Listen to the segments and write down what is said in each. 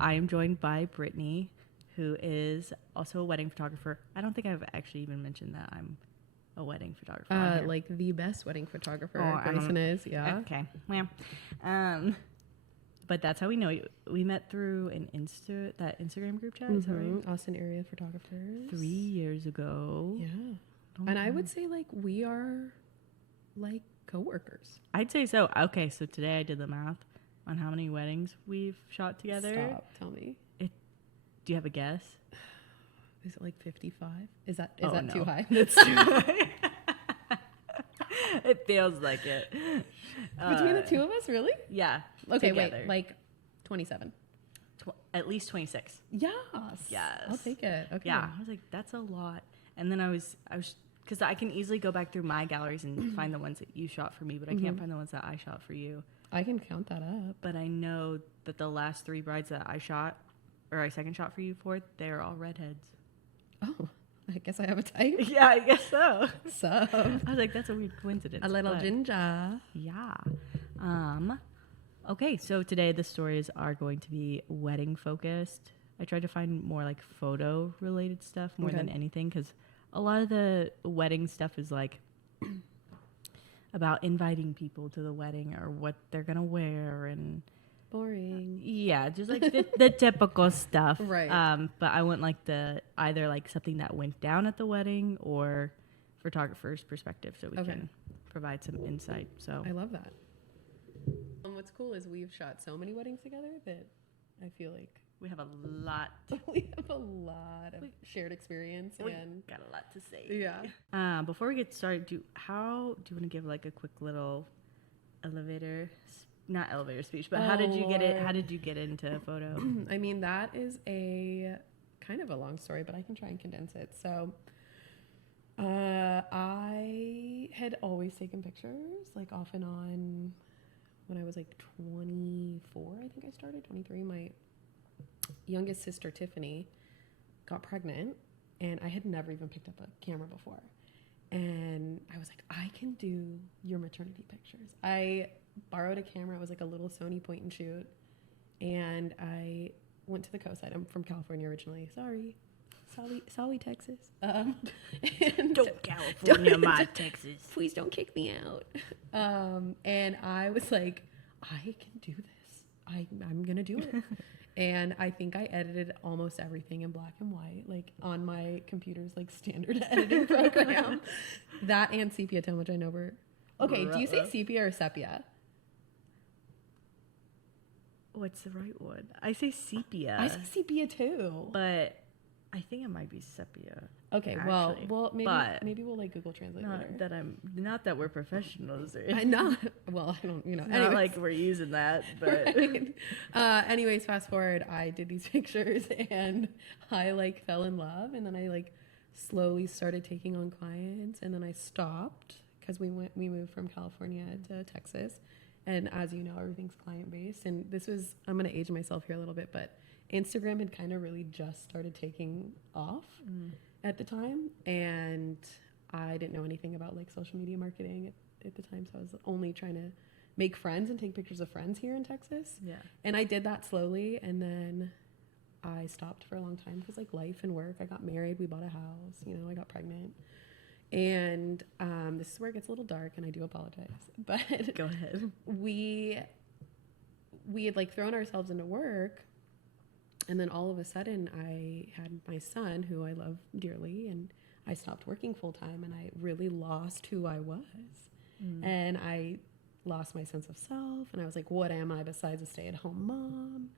I am joined by Brittney, who is also a wedding photographer. I don't think I've actually even mentioned that I'm a wedding photographer. Like the best wedding photographer, Grayson is. Yeah. Okay. Well, but that's how we know you. We met through an Instagram group chat. Is that right? Austin area photographers. 3 years ago. Yeah. And I would say like we are like coworkers. I'd say so. Okay, so today I did the math on how many weddings we've shot together. Stop. Tell me. Do you have a guess? Is it like 55? Is that no. too high? That's too high. It feels like it. Between the two of us, really? Yeah. Okay, together. wait, like 27. At least 26. Yes. Yes. I'll take it. Okay. Yeah. I was like, that's a lot. And then I was, because I can easily go back through my galleries and find the ones that you shot for me, but I can't find the ones that I shot for you. I can count that up. But I know that the last 3 brides that I shot, or I second shot for you for, they're all redheads. Oh, I guess I have a type. Yeah, I guess so. So I was like, that's a weird coincidence. A little ginger. Yeah. Okay, so today the stories are going to be wedding focused. I tried to find more like photo related stuff more than anything, because a lot of the wedding stuff is like about inviting people to the wedding or what they're gonna wear and boring. Yeah, just like the typical stuff. Right. But I want like either like something that went down at the wedding or photographer's perspective, so we can provide some insight. So I love that. What's cool is we've shot so many weddings together that I feel like we have a lot. We have a lot of shared experience and got a lot to say. Yeah. Before we get started, do you want to give like a quick little not elevator speech, but how did you get it? How did you get into photo? I mean, that is a kind of a long story, but I can try and condense it. So, I had always taken pictures, like off and on, when I was like 24. I think I started 23. My youngest sister Tiffany got pregnant, and I had never even picked up a camera before. And I was like, I can do your maternity pictures. I borrowed a camera. It was like a little Sony point and shoot. And I went to the coast side. I'm from California originally. Sorry, Texas. Don't California, my Texas. Please don't kick me out. And I was like, I can do this. I'm going to do it. And I think I edited almost everything in black and white, like on my computer's like standard editing program. That and sepia tone, which I know we're... Okay, do you say sepia or sepia? What's the right one? I say sepia. I say sepia too. But I think it might be sepia. Okay, actually. well, maybe we'll like Google Translate later. Not that we're professionals. Or I know. Well, I don't, It's not like we're using that, but. Right. Anyways, fast forward, I did these pictures and I like fell in love, and then I like slowly started taking on clients, and then I stopped because we moved from California to Texas. And as you know, everything's client-based. And this was, I'm going to age myself here a little bit, but Instagram had kind of really just started taking off at the time. And I didn't know anything about like social media marketing at the time. So I was only trying to make friends and take pictures of friends here in Texas. Yeah. And I did that slowly. And then I stopped for a long time because like life and work. I got married. We bought a house. You know, I got pregnant. And this is where it gets a little dark, and I do apologize. But go ahead. We had like thrown ourselves into work, and then all of a sudden I had my son, who I love dearly, and I stopped working full time, and I really lost who I was. And I lost my sense of self, and I was like, what am I besides a stay-at-home mom?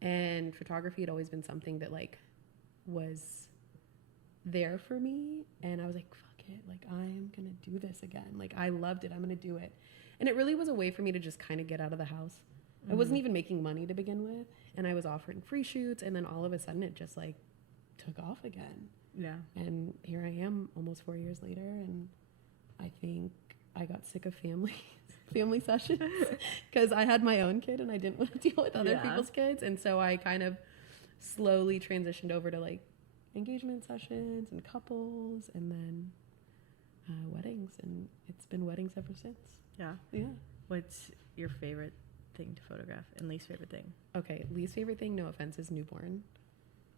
And photography had always been something that like was there for me, and I was like, like I'm gonna do this again. Like I loved it. I'm gonna do it. And it really was a way for me to just kind of get out of the house. I wasn't even making money to begin with, and I was offering free shoots, and then all of a sudden it just like took off again. Yeah. And here I am almost 4 years later, and I think I got sick of family sessions because I had my own kid and I didn't want to deal with other people's kids. And so I kind of slowly transitioned over to like engagement sessions and couples, and then weddings, and it's been weddings ever since. Yeah. Yeah. What's your favorite thing to photograph and least favorite thing? Okay, least favorite thing, no offense, is newborn.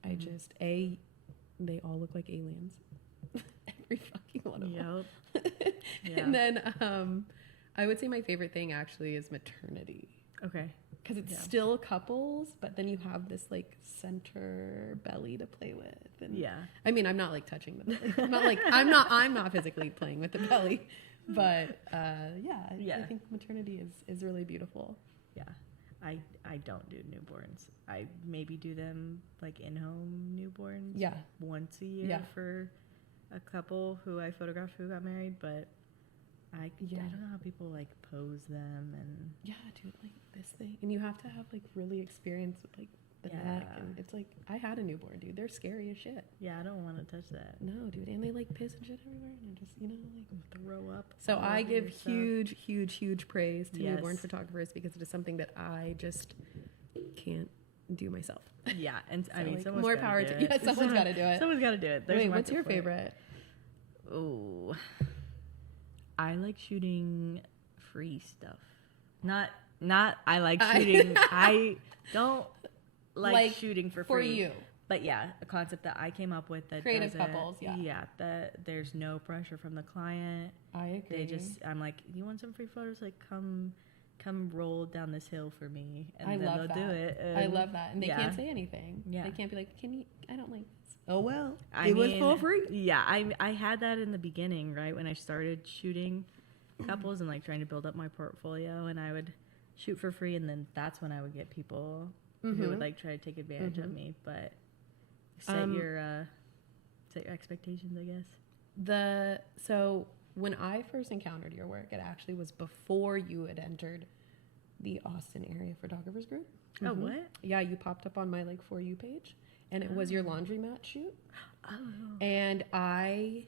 I just, they all look like aliens. Every fucking one of them. Yeah. And then I would say my favorite thing actually is maternity. Okay. Because it's still couples, but then you have this like center belly to play with. And I mean, I'm not like touching the belly. I'm not physically playing with the belly. But I think maternity is really beautiful. Yeah. I don't do newborns. I maybe do them like in-home newborns. Yeah. Once a year for a couple who I photographed who got married, but I don't know how people like pose them and dude, like this thing, and you have to have like really experience with like the neck, and it's like I had a newborn, dude. They're scary as shit. Yeah, I don't want to touch that. No, dude, and they like piss and shit everywhere, and just like throw up. So I give huge praise to newborn photographers because it is something that I just can't do myself. Yeah, and so, I mean, like, more power to it. Yeah, someone's got to do it. Someone's got to do it. Wait, what's your favorite? Oh, I like shooting free stuff. Not I like shooting. I don't like shooting for free. For you. But yeah, a concept that I came up with that creative couples, yeah, that there's no pressure from the client. I agree. I'm like, you want some free photos? Like, come roll down this hill for me, and then they'll do it. I love that, and they can't say anything. Yeah, they can't be like, can you? I don't like this. Oh well, it was for free. Yeah, I had that in the beginning, right when I started shooting couples and like trying to build up my portfolio, and I would shoot for free, and then that's when I would get people who would like try to take advantage of me, but. Set your expectations, I guess. So when I first encountered your work, it actually was before you had entered the Austin area photographers group. Oh, what? Yeah, you popped up on my like For You page, and it was your laundromat shoot. Oh. And I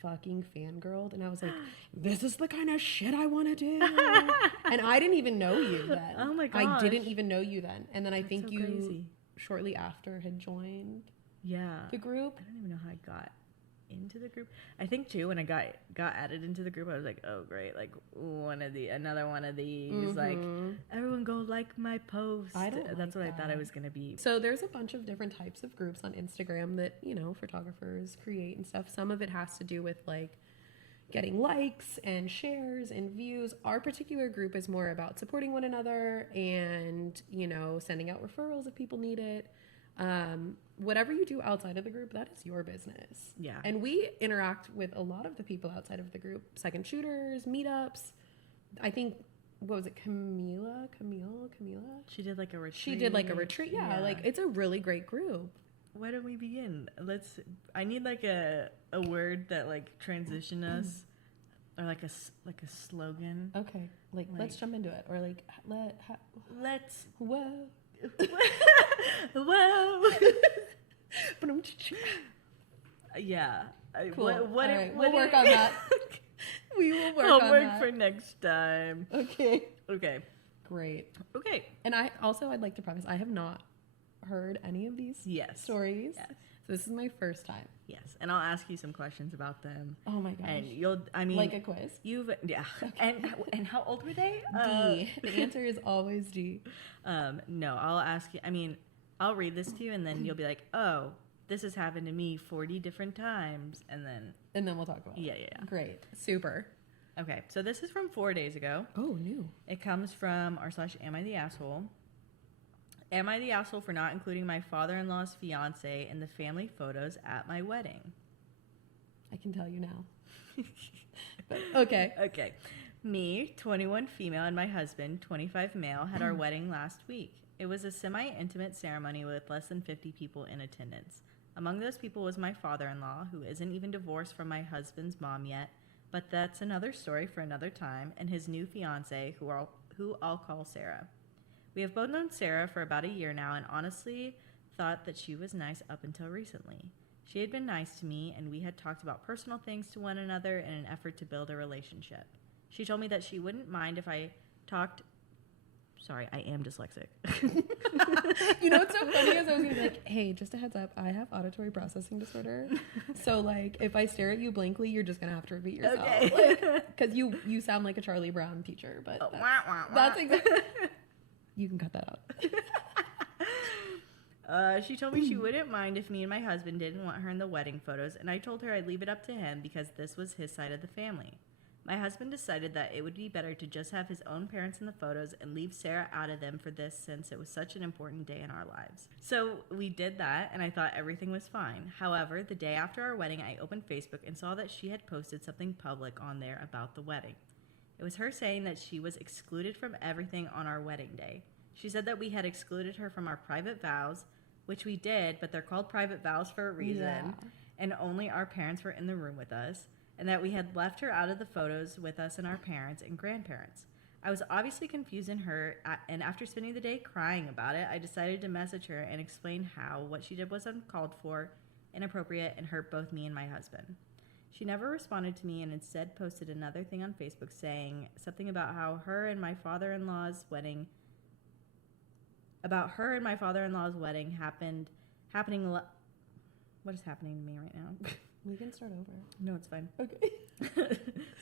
fucking fangirled, and I was like, this is the kind of shit I want to do. And I didn't even know you then. Oh my gosh. I didn't even know you then. And then I think so you crazy. Shortly after had joined the group. I don't even know how I got into the group. I think too when I got added into the group, I was like, oh great, like another one of these, like everyone go like my post. That's what I thought I was gonna be. So there's a bunch of different types of groups on Instagram that photographers create and stuff. Some of it has to do with like getting likes and shares and views. Our particular group is more about supporting one another and sending out referrals if people need it. Whatever you do outside of the group, that is your business. Yeah. And we interact with a lot of the people outside of the group, second shooters, meetups. I think, what was it? Camila? She did like a retreat. Yeah. Like it's a really great group. Why don't we begin? I need like a word that like transition us or like a slogan. Okay. Like let's jump into it. Or like let's. Whoa. Whoa. Yeah. Cool. We'll work on that. We will work on that. Homework for next time. Okay. Great. Okay. And I'd like to preface, I have not heard any of these stories. Yes. So this is my first time. Yes. And I'll ask you some questions about them. Oh my gosh. And like a quiz? Okay. And how old were they? D. The answer is always D. No, I'll ask you. I'll read this to you, and then you'll be like, "Oh, this has happened to me 40 different times," and then we'll talk about it. Yeah. Great, super. Okay, so this is from 4 days ago. Oh, new. It comes from /Am I the asshole? Am I the asshole for not including my father-in-law's fiance in the family photos at my wedding? I can tell you now. But, okay. Okay. Me, 21 female, and my husband, 25 male, had our wedding last week. It was a semi-intimate ceremony with less than 50 people in attendance. Among those people was my father-in-law, who isn't even divorced from my husband's mom yet, but that's another story for another time, and his new fiance, who I'll call Sarah. We have both known Sarah for about a year now and honestly thought that she was nice up until recently. She had been nice to me, and we had talked about personal things to one another in an effort to build a relationship. She told me that she wouldn't mind if I talked... Sorry, I am dyslexic. You know what's so funny is I was going to be like, hey, just a heads up, I have auditory processing disorder. So, like, if I stare at you blankly, you're just going to have to repeat yourself. Okay. Because you sound like a Charlie Brown teacher, but that's exactly... You can cut that out. She told me she wouldn't mind if me and my husband didn't want her in the wedding photos, and I told her I'd leave it up to him because this was his side of the family. My husband decided that it would be better to just have his own parents in the photos and leave Sarah out of them for this since it was such an important day in our lives. So we did that, and I thought everything was fine. However, the day after our wedding, I opened Facebook and saw that she had posted something public on there about the wedding. It was her saying that she was excluded from everything on our wedding day. She said that we had excluded her from our private vows, which we did, but they're called private vows for a reason, and only our parents were in the room with us, and that we had left her out of the photos with us and our parents and grandparents. I was obviously confused in her, and after spending the day crying about it, I decided to message her and explain how what she did was uncalled for, inappropriate, and hurt both me and my husband. She never responded to me and instead posted another thing on Facebook saying something about how her and my father-in-law's wedding happening. What is happening to me right now? We can start over. No, it's fine. Okay.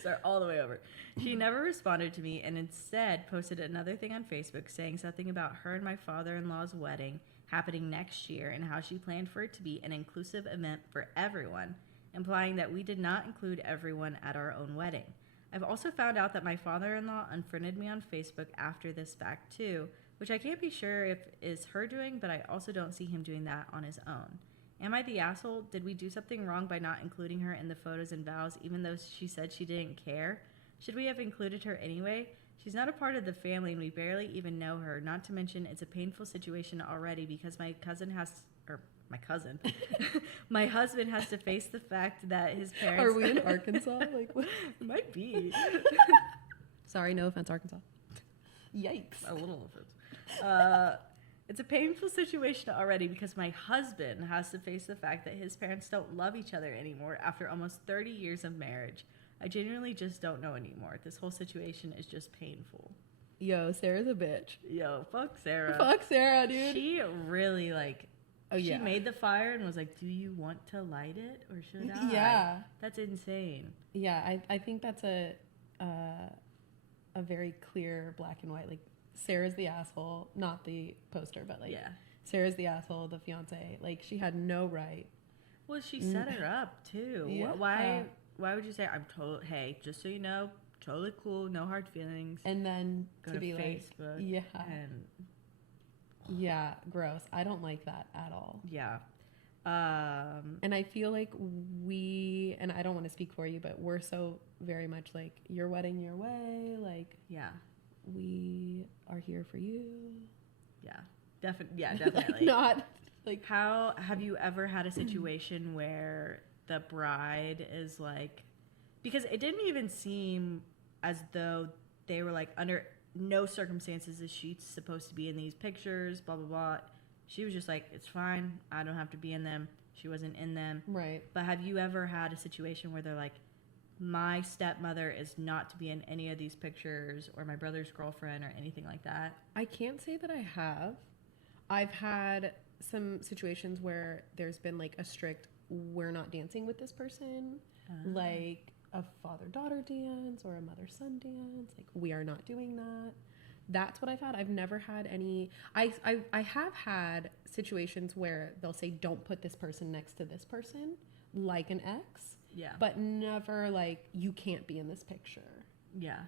Start all the way over. She never responded to me and instead posted another thing on Facebook saying something about her and my father-in-law's wedding happening next year and how she planned for it to be an inclusive event for everyone, implying that we did not include everyone at our own wedding. I've also found out that my father-in-law unfriended me on Facebook after this fact too, which I can't be sure if is her doing, but I also don't see him doing that on his own. Am I the asshole? Did we do something wrong by not including her in the photos and vows, even though she said she didn't care? Should we have included her anyway? She's not a part of the family and we barely even know her, not to mention it's a painful situation already because my husband has to face the fact that his parents... Are we in Arkansas? Like, what? It might be. Sorry, no offense, Arkansas. Yikes. A little offense. It's a painful situation already because my husband has to face the fact that his parents don't love each other anymore after almost 30 years of marriage. I genuinely just don't know anymore. This whole situation is just painful. Yo, Sarah's a bitch. Yo, fuck Sarah. Fuck Sarah, dude. She really, like... Oh, yeah. She made the fire and was like, do you want to light it or should I? Yeah. That's insane. Yeah, I think that's a very clear black and white. Like, Sarah's the asshole, not the poster, but like, Sarah's the asshole, the fiance. Like, she had no right. Well, she set her up too. Yeah. Why would you say, hey, just so you know, totally cool, no hard feelings. And then go to be Facebook like, yeah, gross. I don't like that at all. Yeah. And I feel like and I don't want to speak for you, but we're so very much like, your wedding, your way. Like, yeah, we are here for you. Yeah, definitely. Not like, how have you ever had a situation where the bride is like, because it didn't even seem as though they were like, under no circumstances is she supposed to be in these pictures, blah, blah, blah. She was just like, it's fine. I don't have to be in them. She wasn't in them. Right. But have you ever had a situation where they're like, my stepmother is not to be in any of these pictures, or my brother's girlfriend, or anything like that? I can't say that I have. I've had some situations where there's been like a strict, we're not dancing with this person, like a father-daughter dance or a mother-son dance. Like, we are not doing that. That's what I've had. I've never had any. I have had situations where they'll say, don't put this person next to this person, like an ex. Yeah. But never like, you can't be in this picture. Yeah.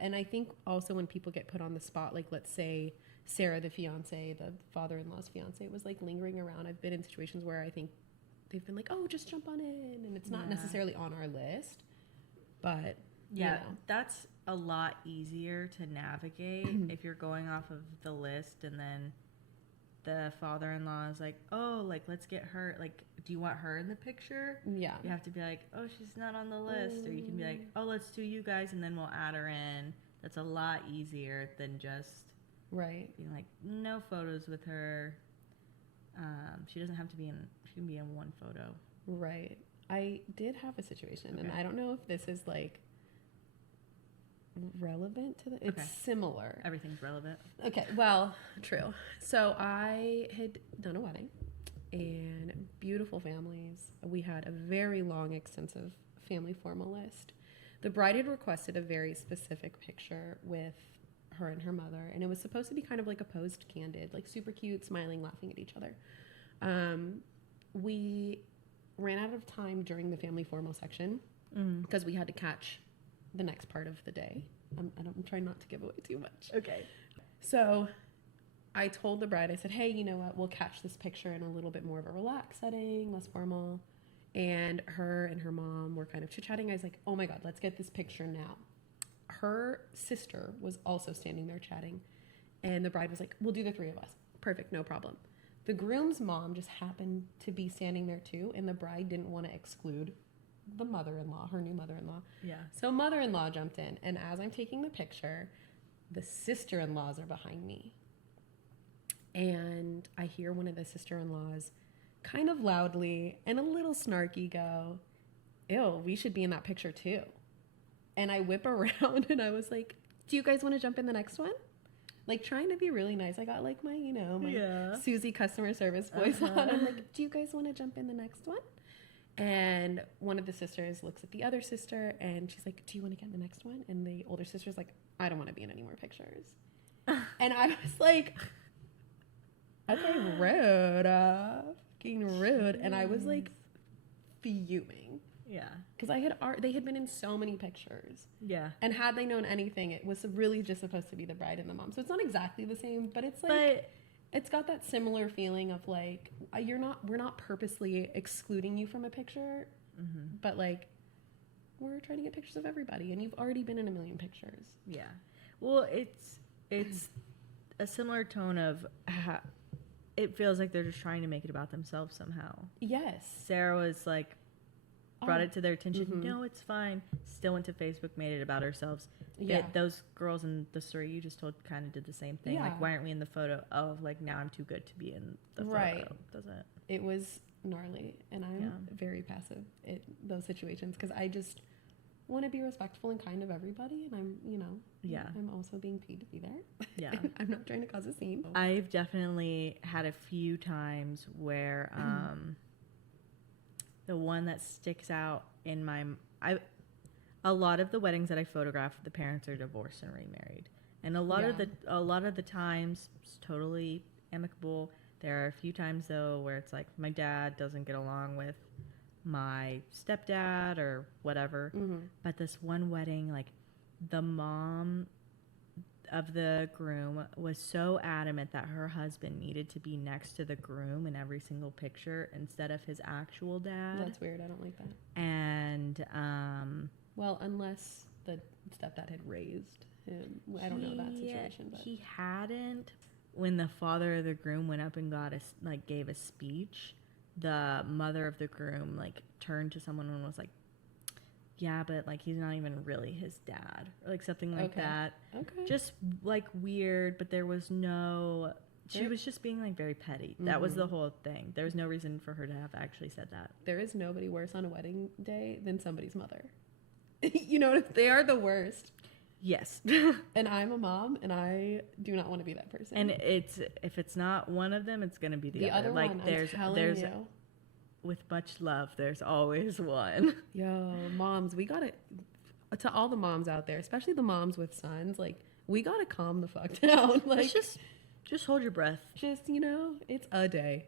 And I think also when people get put on the spot, like let's say Sarah, the fiance, the father-in-law's fiance, was like lingering around. I've been in situations where I think they've been like, oh, just jump on in. And it's not necessarily on our list. But, yeah, you know. That's a lot easier to navigate if you're going off of the list and then the father-in-law is like, oh, like, let's get her, like, do you want her in the picture? Yeah. You have to be like, oh, she's not on the list. Or you can be like, oh, let's do you guys and then we'll add her in. That's a lot easier than just being like, no photos with her. She doesn't have to be in, she can be in one photo. Right. I did have a situation, and I don't know if this is like relevant to the. It's similar. Everything's relevant. Okay, well, true. So I had done a wedding, and beautiful families. We had a very long, extensive family formal list. The bride had requested a very specific picture with her and her mother, and it was supposed to be kind of like a posed candid, like super cute, smiling, laughing at each other. We ran out of time during the family formal section because we had to catch the next part of the day. I'm trying not to give away too much. Okay. So I told the bride, I said, hey, you know what? We'll catch this picture in a little bit more of a relaxed setting, less formal. And her and her mom were kind of chit-chatting. I was like, oh my God, let's get this picture now. Her sister was also standing there chatting. And the bride was like, we'll do the three of us. Perfect, no problem. The groom's mom just happened to be standing there too. And the bride didn't want to exclude the mother-in-law, her new mother-in-law. Yeah. So mother-in-law jumped in. And as I'm taking the picture, the sister-in-laws are behind me. And I hear one of the sister-in-laws kind of loudly and a little snarky go, ew, we should be in that picture too. And I whip around and I was like, do you guys want to jump in the next one? Like trying to be really nice. I got like my, my Susie customer service voice on. I'm like, do you guys want to jump in the next one? And one of the sisters looks at the other sister and she's like, do you want to get in the next one? And the older sister's like, I don't want to be in any more pictures. And I was like, okay, rude. Fucking rude. And I was like fuming. Yeah. Because they had been in so many pictures. Yeah. And had they known anything, it was really just supposed to be the bride and the mom. So it's not exactly the same, but it's like, it's got that similar feeling of like, we're not purposely excluding you from a picture, but like, we're trying to get pictures of everybody and you've already been in a million pictures. Yeah. Well, it's a similar tone of it feels like they're just trying to make it about themselves somehow. Yes. Sarah was like, brought it to their attention. No, it's fine. Still went to Facebook, made it about ourselves. Yeah. Those girls in the story you just told kind of did the same thing. Yeah. Like, why aren't we in the photo? Oh, like now I'm too good to be in the photo. Right. Doesn't. It was gnarly, and I'm very passive in those situations because I just want to be respectful and kind of everybody, and I'm also being paid to be there. Yeah. I'm not trying to cause a scene. I've definitely had a few times where the one that sticks out in a lot of the weddings that I photographed, the parents are divorced and remarried, and a lot of the times it's totally amicable. There are a few times though where it's like my dad doesn't get along with my stepdad or whatever. But this one wedding, like the mom of the groom was so adamant that her husband needed to be next to the groom in every single picture instead of his actual dad. That's weird. I don't like that. And well, unless the stepdad had raised him. I don't know that situation, but he hadn't. When the father of the groom went up and gave a speech, the mother of the groom like turned to someone and was like, yeah, but like he's not even really his dad, or like something like that. Okay. Just like weird, but there was no. She was just being like very petty. That was the whole thing. There was no reason for her to have actually said that. There is nobody worse on a wedding day than somebody's mother. They are the worst. Yes. And I'm a mom, and I do not want to be that person. And if it's not one of them, it's gonna be the other. Like one, there's you. With much love, there's always one. Yo, moms, we gotta, to all the moms out there, especially the moms with sons, like, we gotta calm the fuck down. Like, just hold your breath. Just, it's a day.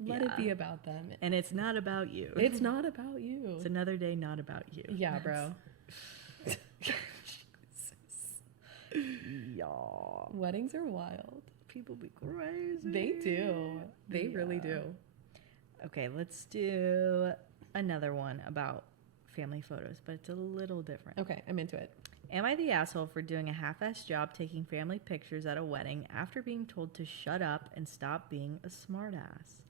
Let it be about them. And it's not about you. It's not about you. It's another day not about you. Yeah, bro. Y'all. Weddings are wild. People be crazy. They do. They really do. Okay, let's do another one about family photos, but it's a little different. Okay, I'm into it. Am I the asshole for doing a half-assed job taking family pictures at a wedding after being told to shut up and stop being a smartass?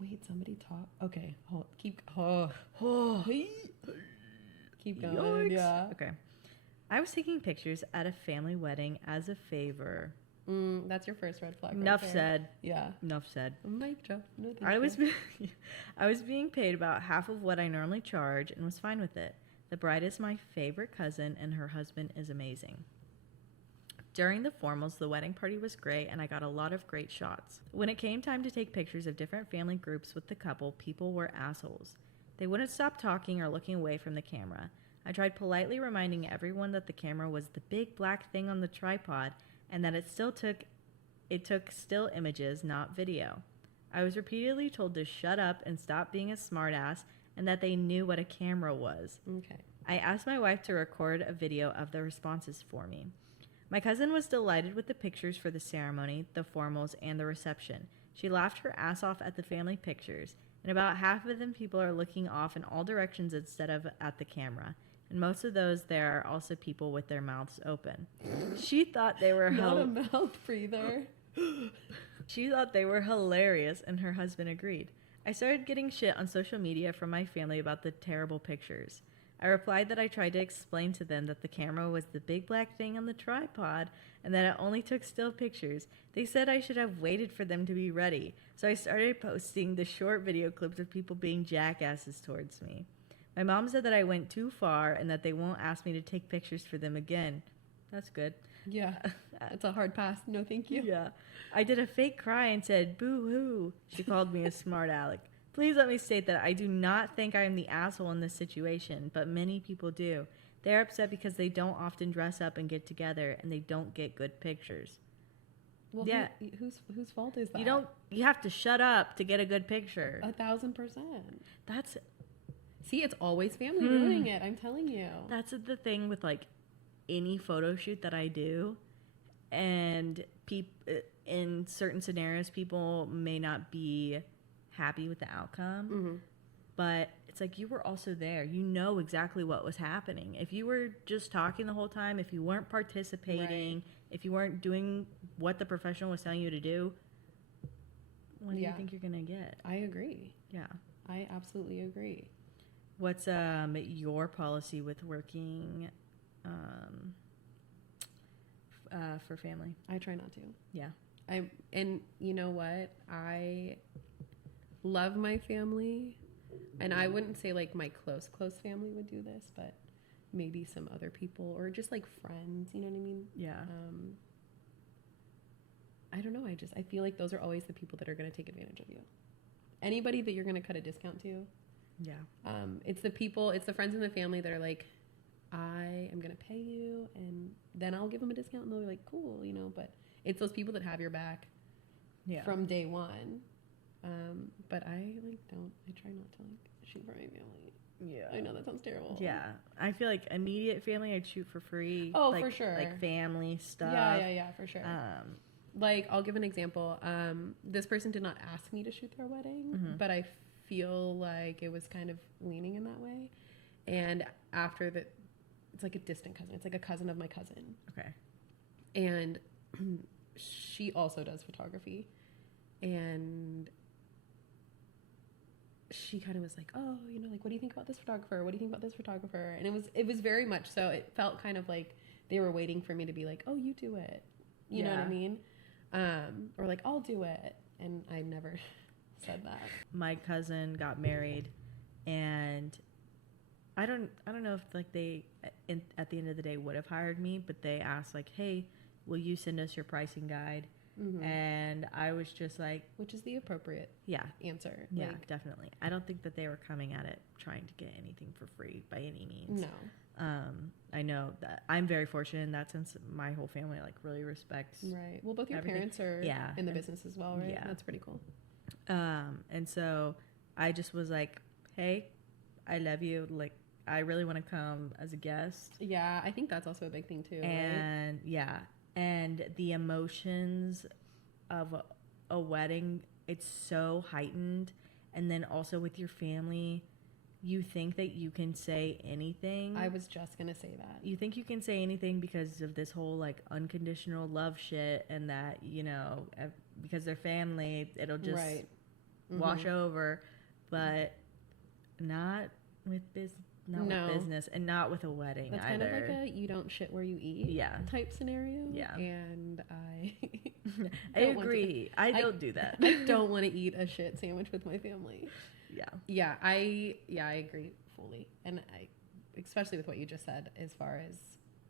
Wait, somebody talk. Okay, keep going. Yikes. Yeah. Okay. I was taking pictures at a family wedding as a favor. That's your first red flag. Enough said. Yeah. Enough said. Mic drop. No, I was being paid about half of what I normally charge and was fine with it. The bride is my favorite cousin and her husband is amazing. During the formals, the wedding party was great and I got a lot of great shots. When it came time to take pictures of different family groups with the couple, people were assholes. They wouldn't stop talking or looking away from the camera. I tried politely reminding everyone that the camera was the big black thing on the tripod and that it took still images, not video. I was repeatedly told to shut up and stop being a smartass and that they knew what a camera was. Okay. I asked my wife to record a video of the responses for me. My cousin was delighted with the pictures for the ceremony, the formals, and the reception. She laughed her ass off at the family pictures, and about half of them people are looking off in all directions instead of at the camera. And most of those there are also people with their mouths open. She thought they were Not a mouth breather. She thought they were hilarious, and her husband agreed. I started getting shit on social media from my family about the terrible pictures. I replied that I tried to explain to them that the camera was the big black thing on the tripod and that it only took still pictures. They said I should have waited for them to be ready, so I started posting the short video clips of people being jackasses towards me. My mom said that I went too far and that they won't ask me to take pictures for them again. That's good. Yeah, it's a hard pass. No, thank you. Yeah. I did a fake cry and said, boo-hoo. She called me a smart aleck. Please let me state that I do not think I am the asshole in this situation, but many people do. They're upset because they don't often dress up and get together, and they don't get good pictures. Well, yeah. Whose fault is that? You have to shut up to get a good picture. 1,000%. That's... See, it's always family ruining it. I'm telling you. That's the thing with, like, any photo shoot that I do, and in certain scenarios, people may not be happy with the outcome, but it's like you were also there. You know exactly what was happening. If you were just talking the whole time, if you weren't participating, right. If you weren't doing what the professional was telling you to do, what do you think you're gonna get? I agree. Yeah, I absolutely agree. What's your policy with working for family? I try not to. Yeah. And you know what? I love my family, and I wouldn't say like my close family would do this, but maybe some other people or just like friends, you know what I mean? Yeah. I don't know. I feel like those are always the people that are going to take advantage of you. Anybody that you're going to cut a discount to. Yeah. It's the friends and the family that are like, I am going to pay you and then I'll give them a discount, and they'll be like, cool, you know, but it's those people that have your back from day one. But I try not to like shoot for my family. Yeah. I know that sounds terrible. Yeah. I feel like immediate family I'd shoot for free. Oh, like, for sure. Like family stuff. Yeah, for sure. Like, I'll give an example. This person did not ask me to shoot their wedding, but I feel like it was kind of leaning in that way. And after that, it's like a distant cousin. It's like a cousin of my cousin. Okay. And she also does photography. And she kind of was like, oh, you know, like, what do you think about this photographer? What do you think about this photographer? And it was very much so. It felt kind of like they were waiting for me to be like, oh, you do it. You know what I mean? Or like, I'll do it. And I never said that. My cousin got married, and I don't know if like they at the end of the day would have hired me, but they asked like, hey, will you send us your pricing guide? And I was just like, which is the appropriate answer. Yeah, like, definitely. I don't think that they were coming at it trying to get anything for free by any means. No. I know that I'm very fortunate in that sense. My whole family like really respects. Right. Well, both your everything. parents are in the business as well, right? Yeah. That's pretty cool. And so I just was like, hey, I love you. Like, I really want to come as a guest. Yeah, I think that's also a big thing too. And right? And the emotions of a wedding, it's so heightened. And then also with your family, you think that you can say anything. I was just going to say that. You think you can say anything because of this whole like unconditional love shit, and that, you know, because they're family, it'll just wash over, but not with business. With business, and not with a wedding. That's either. Kind of like a you don't shit where you eat type scenario. Yeah. And I agree. I don't do that. I don't want to eat a shit sandwich with my family. Yeah. Yeah, I agree fully. And I especially with what you just said, as far as,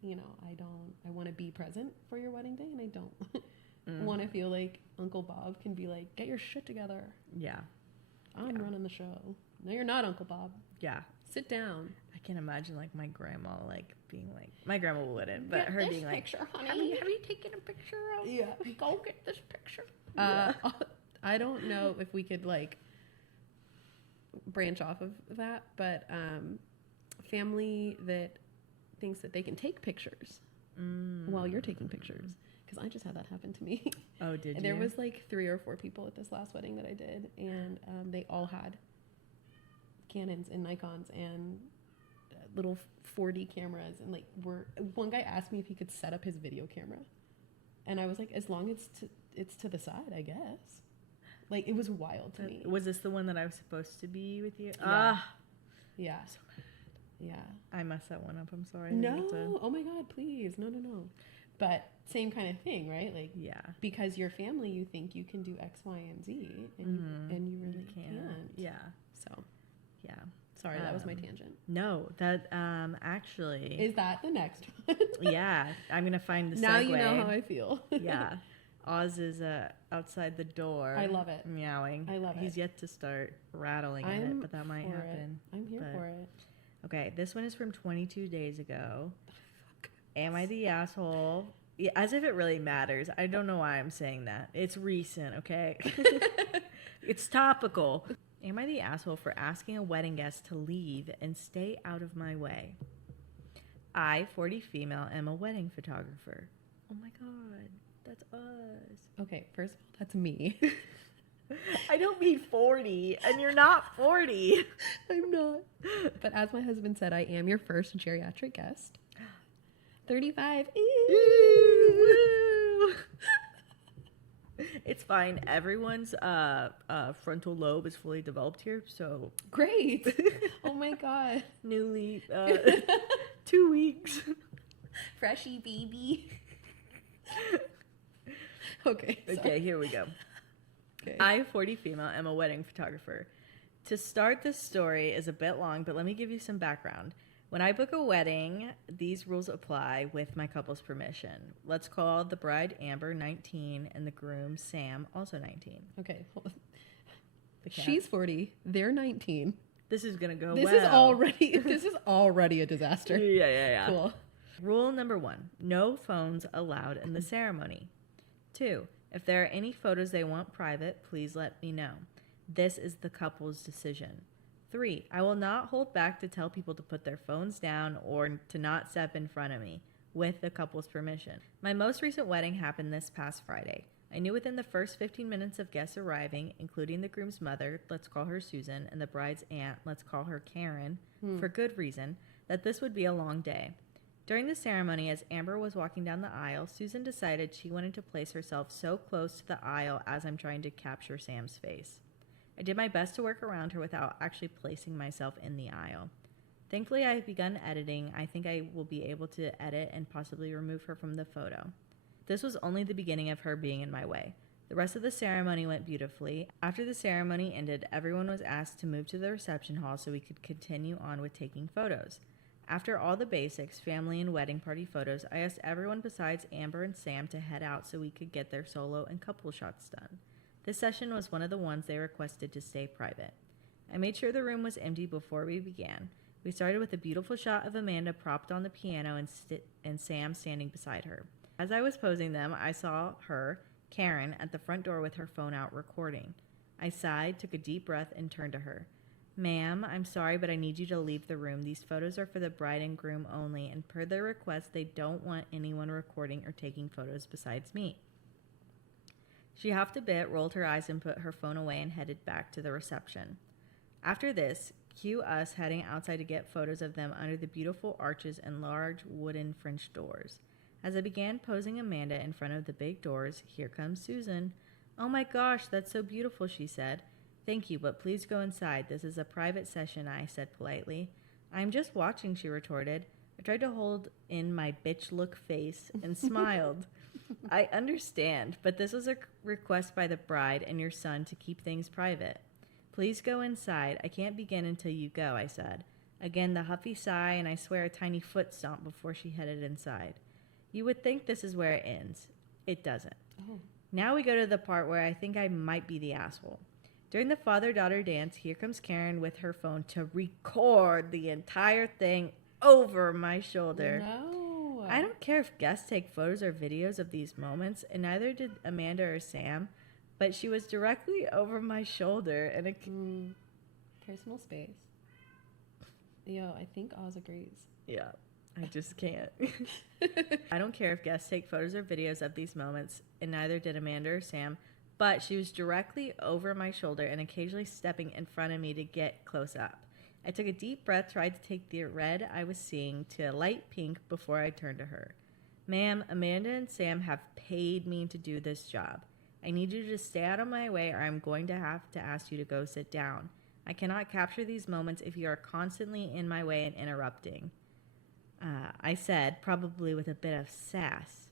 you know, I want to be present for your wedding day, and I don't want to feel like Uncle Bob can be like, get your shit together. Yeah. I'm running the show. No, you're not, Uncle Bob. Yeah. Sit down. I can't imagine like my grandma like being like, my grandma wouldn't, but Get her this being like, picture, honey. have you taken a picture of? Yeah. Go get this picture. I don't know if we could like branch off of that, but family that thinks that they can take pictures while you're taking pictures. Because I just had that happen to me. Oh, did you? There was like 3 or 4 people at this last wedding that I did, and they all had Canons and Nikons and little 4D cameras, and like one guy asked me if he could set up his video camera, and I was like, as long as it's to the side, I guess. Like, it was wild to me. Was this the one that I was supposed to be with you? Yeah. Yeah. So bad. Yeah. I messed that one up. I'm sorry. No. Oh my God, please. No. But same kind of thing, right? Like, yeah. Because your family, you think you can do X, Y, and Z, and you really can't. Yeah. So, yeah. sorry, that was my tangent. No, that actually is that the next one? Yeah, I'm gonna find the now segue. You know how I feel. Yeah. Oz is outside the door. I love it. Meowing. I love it. He's yet to start rattling in it, but that might happen. I'm here for it. Okay, this one is from 22 days ago. Am I the asshole? Yeah, as if it really matters. I don't know why I'm saying that. It's recent, okay? It's topical. Am I the asshole for asking a wedding guest to leave and stay out of my way? I, 40 female, am a wedding photographer. Oh my God. That's us. Okay, first of all, that's me. I don't mean 40, and you're not 40. I'm not. But as my husband said, I am your first geriatric guest. 35. Ooh. It's fine. Everyone's frontal lobe is fully developed here, so great. Oh my God. Newly 2 weeks. Freshy baby. Okay. Okay, here we go. Okay. I, 40 female, am a wedding photographer. To start this story is a bit long, but let me give you some background. When I book a wedding, these rules apply with my couple's permission. Let's call the bride Amber 19 and the groom Sam also 19. Okay. She's 40. They're 19. This is gonna go this well. This is already a disaster. Yeah. Cool. Rule number 1: no phones allowed in the ceremony. 2: if there are any photos they want private, please let me know. This is the couple's decision. 3: I will not hold back to tell people to put their phones down or to not step in front of me, with the couple's permission. My most recent wedding happened this past Friday. I knew within the first 15 minutes of guests arriving, including the groom's mother, let's call her Susan, and the bride's aunt, let's call her Karen, for good reason, that this would be a long day. During the ceremony, as Amber was walking down the aisle, Susan decided she wanted to place herself so close to the aisle as I'm trying to capture Sam's face. I did my best to work around her without actually placing myself in the aisle. Thankfully, I have begun editing. I think I will be able to edit and possibly remove her from the photo. This was only the beginning of her being in my way. The rest of the ceremony went beautifully. After the ceremony ended, everyone was asked to move to the reception hall so we could continue on with taking photos. After all the basics, family and wedding party photos, I asked everyone besides Amber and Sam to head out so we could get their solo and couple shots done. This session was one of the ones they requested to stay private. I made sure the room was empty before we began. We started with a beautiful shot of Amanda propped on the piano and Sam standing beside her. As I was posing them, I saw her, Karen, at the front door with her phone out recording. I sighed, took a deep breath, and turned to her. Ma'am, I'm sorry, but I need you to leave the room. These photos are for the bride and groom only, and per their request, they don't want anyone recording or taking photos besides me. She huffed a bit, rolled her eyes, and put her phone away and headed back to the reception. After this, cue us heading outside to get photos of them under the beautiful arches and large wooden French doors. As I began posing Amanda in front of the big doors, here comes Susan. Oh my gosh, that's so beautiful, she said. Thank you, but please go inside. This is a private session, I said politely. I'm just watching, she retorted. I tried to hold in my bitch look face and smiled. I understand, but this was a request by the bride and your son to keep things private. Please go inside. I can't begin until you go, I said. Again, the huffy sigh, and I swear a tiny foot stomp before she headed inside. You would think this is where it ends. It doesn't. Oh. Now we go to the part where I think I might be the asshole. During the father-daughter dance, here comes Karen with her phone to record the entire thing over my shoulder. No. I don't care if guests take photos or videos of these moments, and neither did Amanda or Sam, but she was directly over my shoulder, and it... Personal space. Yo, I think Oz agrees. Yeah, I just can't. I don't care if guests take photos or videos of these moments, and neither did Amanda or Sam, but she was directly over my shoulder and occasionally stepping in front of me to get close up. I took a deep breath, tried to take the red I was seeing to a light pink before I turned to her. Ma'am, Amanda and Sam have paid me to do this job. I need you to stay out of my way or I'm going to have to ask you to go sit down. I cannot capture these moments if you are constantly in my way and interrupting. I said, probably with a bit of sass.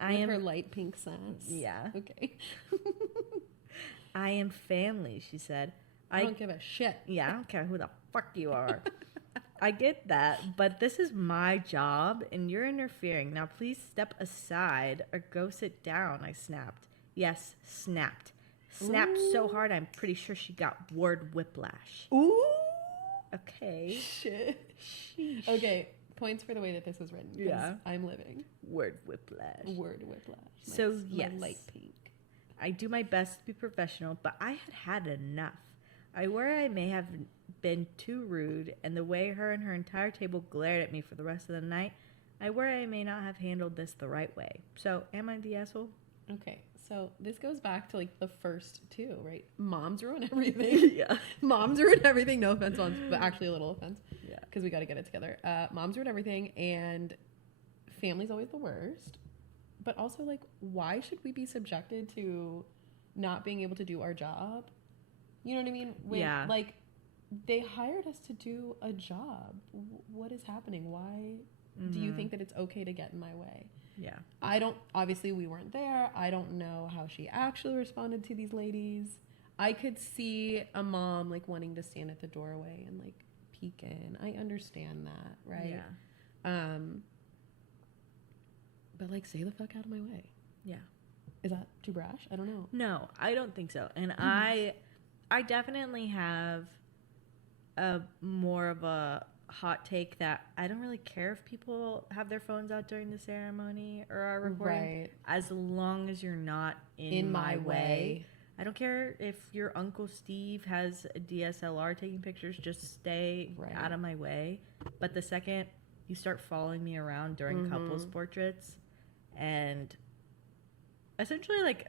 Her light pink sass. Yeah. Okay. I am family, she said. I don't give a shit. Yeah, I don't care who the fuck you are. I get that, but this is my job and you're interfering. Now please step aside or go sit down, I snapped. Yes, snapped. Snapped so hard I'm pretty sure she got word whiplash. Ooh. Okay. Shit. Sheesh. Okay, points for the way that this was written. 'Cause Yeah. I'm living. Word whiplash. Word whiplash. So, yes. My light pink. I do my best to be professional, but I had enough. I worry I may have been too rude, and the way her and her entire table glared at me for the rest of the night, I worry I may not have handled this the right way. So, am I the asshole? Okay, so this goes back to like the first two, right? Moms ruin everything. Yeah. Moms ruin everything. No offense, moms, but actually a little offense. Yeah. Because we got to get it together. Moms ruin everything, and family's always the worst. But also, like, why should we be subjected to not being able to do our job? You know what I mean? Yeah. Like, they hired us to do a job. What is happening? Why do you think that it's okay to get in my way? Yeah. Obviously we weren't there. I don't know how she actually responded to these ladies. I could see a mom like wanting to stand at the doorway and like peek in. I understand that, right? Yeah. But like say the fuck out of my way. Yeah. Is that too brash? I don't know. No, I don't think so. And I definitely have a more of a hot take that I don't really care if people have their phones out during the ceremony or are recording, Right. as long as you're not in my way. I don't care if your Uncle Steve has a DSLR taking pictures, just stay Right. out of my way. But the second you start following me around during couples portraits and essentially like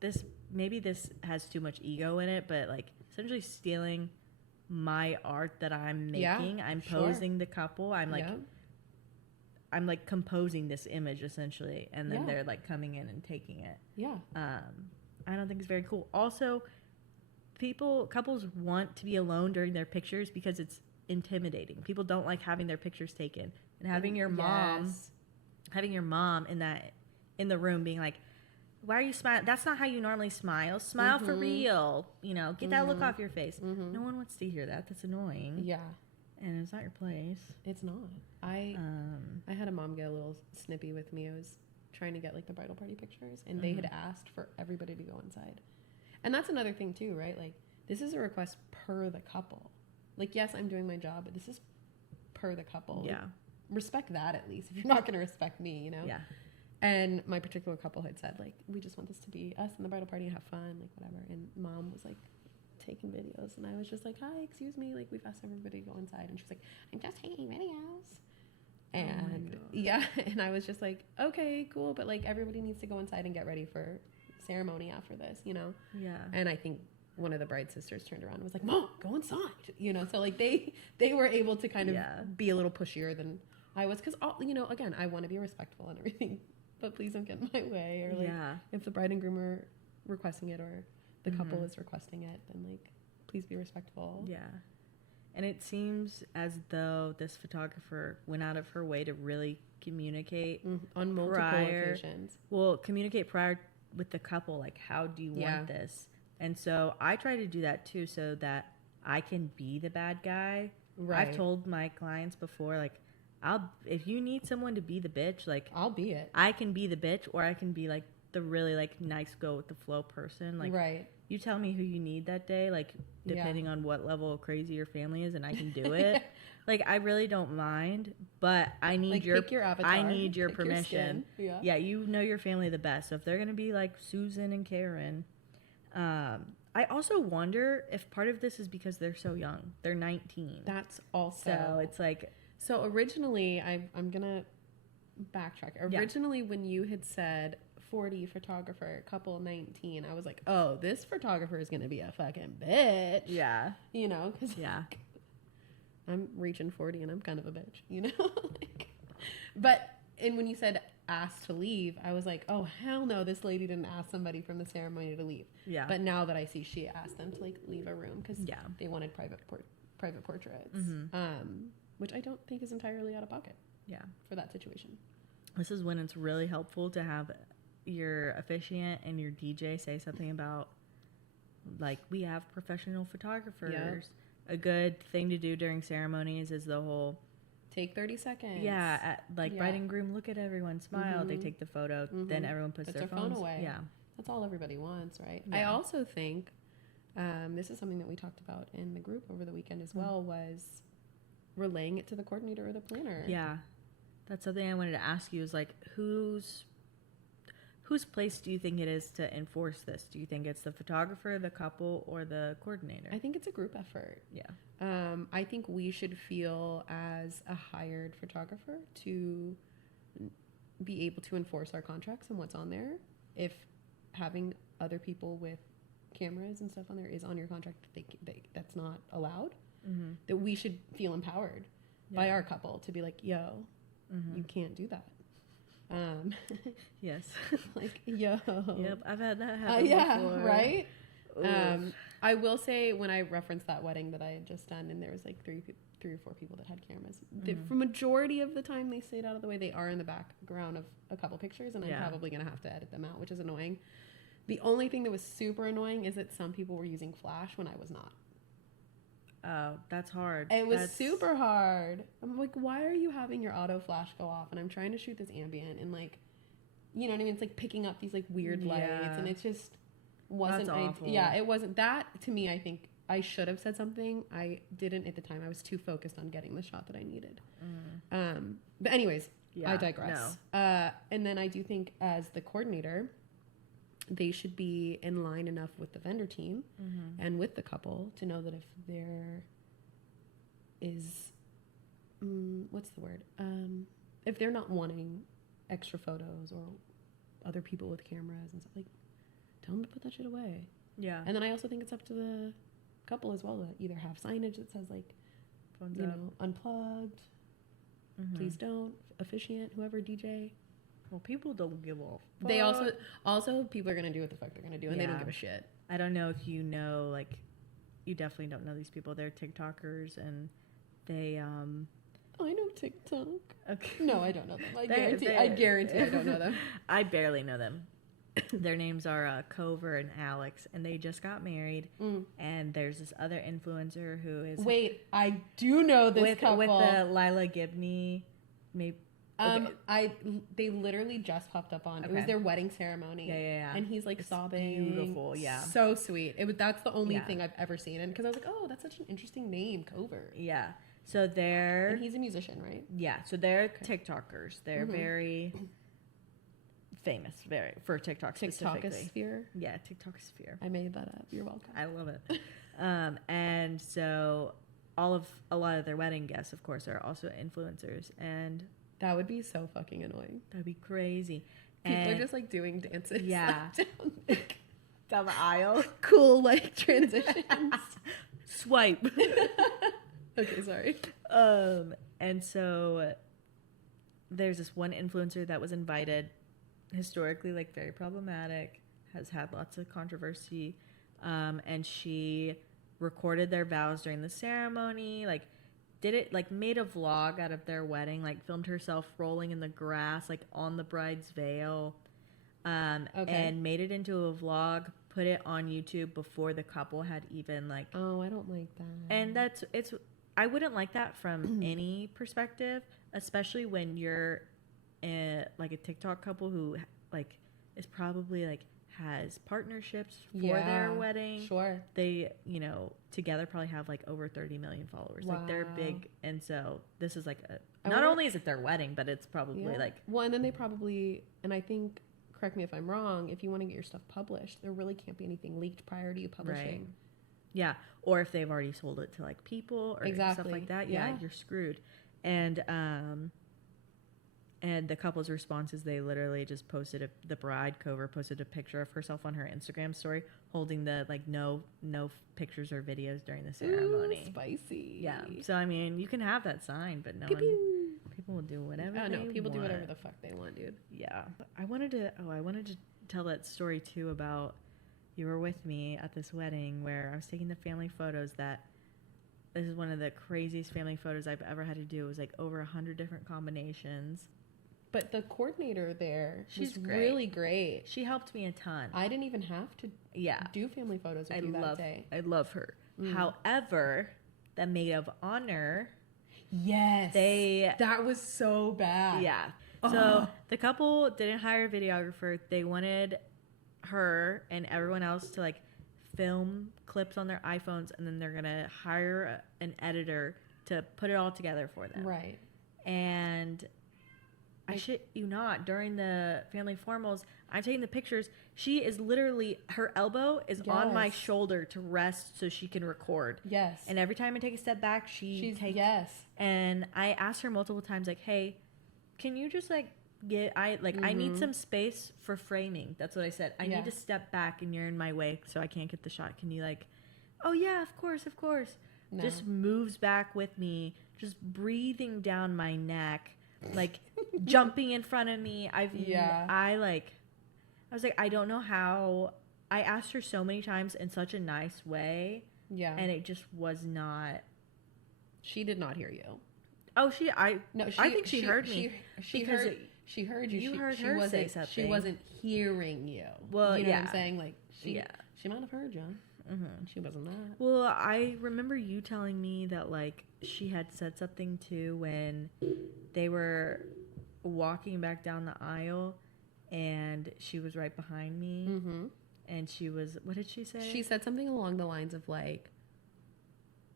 this, maybe this has too much ego in it, but like essentially stealing my art that I'm making. Yeah, I'm sure. posing the couple. I'm like Yeah. I'm like composing this image essentially, and then Yeah. they're like coming in and taking it. Yeah. I don't think it's very cool. Also, couples want to be alone during their pictures because it's intimidating. People don't like having their pictures taken, and having your mom in the room being like, why are you smiling? That's not how you normally smile. Smile for real. You know, get that look off your face. No one wants to hear that. That's annoying. Yeah. And it's not your place. It's not. I had a mom get a little snippy with me. I was trying to get like the bridal party pictures, and they had asked for everybody to go inside. And that's another thing too, right? Like this is a request per the couple. Like yes, I'm doing my job, but this is per the couple. Yeah. Like, respect that at least if you're not going to respect me, you know? Yeah. And my particular couple had said like, we just want this to be us in the bridal party and have fun, like whatever. And mom was like taking videos, and I was just like, hi, excuse me, like we've asked everybody to go inside, and she's like, I'm just taking videos. And yeah, and I was just like, okay, cool, but like everybody needs to go inside and get ready for ceremony after this, you know? Yeah. And I think one of the bride sisters turned around and was like, Mom, go inside, you know? So like they were able to kind of be a little pushier than I was, because you know, again, I want to be respectful and everything, but please don't get in my way. Or like if the bride and groom are requesting it or the couple is requesting it, then like please be respectful. Yeah. And it seems as though this photographer went out of her way to really communicate on multiple occasions. Well, communicate prior with the couple, like, how do you want this? And so I try to do that too, so that I can be the bad guy. Right. I've told my clients before, like, if you need someone to be the bitch, like, I'll be it. I can be the bitch, or I can be like the really like nice go with the flow person. Like, you tell me who you need that day, like depending on what level of crazy your family is, and I can do it. Like, I really don't mind, but I need like, pick your avatar, I need your pick permission. Your yeah, you know your family the best. So if they're gonna be like Susan and Karen, I also wonder if part of this is because they're so young. They're 19. That's also. So it's like. So originally, I'm gonna backtrack. Originally, when you had said 40 photographer, couple 19, I was like, oh, this photographer is gonna be a fucking bitch. Yeah. You know, because like, I'm reaching 40 and I'm kind of a bitch, you know? And when you said asked to leave, I was like, oh, hell no, this lady didn't ask somebody from the ceremony to leave. Yeah. But now that I see she asked them to like leave a room because they wanted private portraits, which I don't think is entirely out of pocket. Yeah. For that situation. This is when it's really helpful to have your officiant and your DJ say something about, like, we have professional photographers. Yep. A good thing to do during ceremonies is the whole take 30 seconds. Yeah, bride and groom look at everyone, smile. They take the photo, then everyone puts their phone away. Yeah, that's all everybody wants, right? Yeah. I also think this is something that we talked about in the group over the weekend as well, was relaying it to the coordinator or the planner. Yeah, that's something I wanted to ask you. Is like, whose place do you think it is to enforce this? Do you think it's the photographer, the couple, or the coordinator? I think it's a group effort. Yeah. I think we should feel as a hired photographer to be able to enforce our contracts and what's on there. If having other people with cameras and stuff on there is on your contract, that's not allowed, that we should feel empowered by our couple to be like, yo, you can't do that. Yes. Like, yo. Yep, I've had that happen before. Right? I will say, when I referenced that wedding that I had just done, and there was like three or four people that had cameras, for majority of the time they stayed out of the way. They are in the background of a couple pictures, and I'm probably going to have to edit them out, which is annoying. The only thing that was super annoying is that some people were using flash when I was not. Oh, that's hard. It was super hard. I'm like, why are you having your auto flash go off? And I'm trying to shoot this ambient, and like, you know what I mean? It's like picking up these like weird lights, and it just wasn't. Awful. It wasn't. That to me, I think I should have said something. I didn't at the time. I was too focused on getting the shot that I needed. But anyways, I digress. No. And then I do think, as the coordinator, they should be in line enough with the vendor team and with the couple to know that if there is, what's the word? If they're not wanting extra photos or other people with cameras and stuff, like, tell them to put that shit away. Yeah. And then I also think it's up to the couple as well to either have signage that says, like, phones up, unplugged, please don't, officiant, whoever, DJ. Well, people don't give a fuck. They also people are gonna do what the fuck they're gonna do, and they don't give a shit. I don't know if you know, like, you definitely don't know these people. They're TikTokers, and they I know TikTok. Okay. No, I don't know them. I guarantee I don't know them. I barely know them. Their names are Cover and Alex, and they just got married. And there's this other influencer who is. Wait, I do know this couple with the Lila Gibney, maybe. Okay. They literally just popped up on. Okay. It was their wedding ceremony. Yeah. And he's like, it's sobbing. Beautiful, yeah. So sweet. That's the only thing I've ever seen, and because I was like, oh, that's such an interesting name, Cover. Yeah. So they're. And he's a musician, right? Yeah. So they're TikTokers. They're very famous, for TikTok specifically. TikTokosphere. Yeah, TikTokosphere. I made that up. You're welcome. I love it. And so a lot of their wedding guests, of course, are also influencers, and. That would be so fucking annoying. That'd be crazy. People are just like doing dances. Yeah. Like, down the aisle. Cool, like, transitions. Swipe. Okay, sorry. And so there's this one influencer that was invited, historically, like, very problematic, has had lots of controversy. And she recorded their vows during the ceremony, like, did it, like, made a vlog out of their wedding, like, filmed herself rolling in the grass, like, on the bride's veil, and made it into a vlog, put it on YouTube before the couple had even, like... Oh, I don't like that. And I wouldn't like that from any perspective, especially when you're, like, a TikTok couple who, like, is probably, like, has partnerships for Yeah, their wedding. Sure. They, you know, together probably have like over 30 million followers. Like they're Wow. big. And so this is like I not wonder- only is it their wedding, but it's probably Yeah. like, Well, and then they probably, and I think, correct me if I'm wrong, if you want to get your stuff published, there really can't be anything leaked prior to you publishing. yeah. Or if they've already sold it to like people or stuff Exactly. like that. Yeah. Yeah, you're screwed. And the couple's response is they literally just posted the bride cover posted a picture of herself on her Instagram story holding the like no pictures or videos during the ceremony. Ooh, spicy. Yeah. So I mean, you can have that sign, but no Pew, one, pew. people will do whatever. Oh no, they people do want. whatever the fuck they want, dude. Yeah. I wanted to tell that story too about you were with me at this wedding where I was taking the family photos. This is one of the craziest family photos I've ever had to do. It was like over 100 different combinations. But the coordinator there, She's was great. really great. She helped me a ton. I didn't even have to do family photos with you that day. I love her. Mm. However, the maid of honor, Yes. That was so bad. yeah. Oh. So the couple didn't hire a videographer. They wanted her and everyone else to like film clips on their iPhones, and then they're gonna hire an editor to put it all together for them. Right. And I shit you not, during the family formals, I'm taking the pictures. She is literally, her elbow is on my Yes. shoulder to rest so she can record. Yes. And every time I take a step back, she takes. Yes. And I asked her multiple times, like, hey, can you just like I need some space for framing. That's what I said. I need to step back and you're in my way so I can't get the shot. Can you like, oh yeah, of course. No. Just moves back with me, just breathing down my neck, like jumping in front of me. I was like, I don't know how. I asked her so many times in such a nice way. Yeah. And it just was not. She did not hear you. Oh, I think she heard me. She because heard. She heard you. You she, heard she her wasn't, say something. She wasn't hearing you. Well, you know yeah. what I'm saying? Like she might have heard you. Mm-hmm. She wasn't that. Well, I remember you telling me that like she had said something too when they were walking back down the aisle, and she was right behind me, and she was. What did she say? She said something along the lines of like,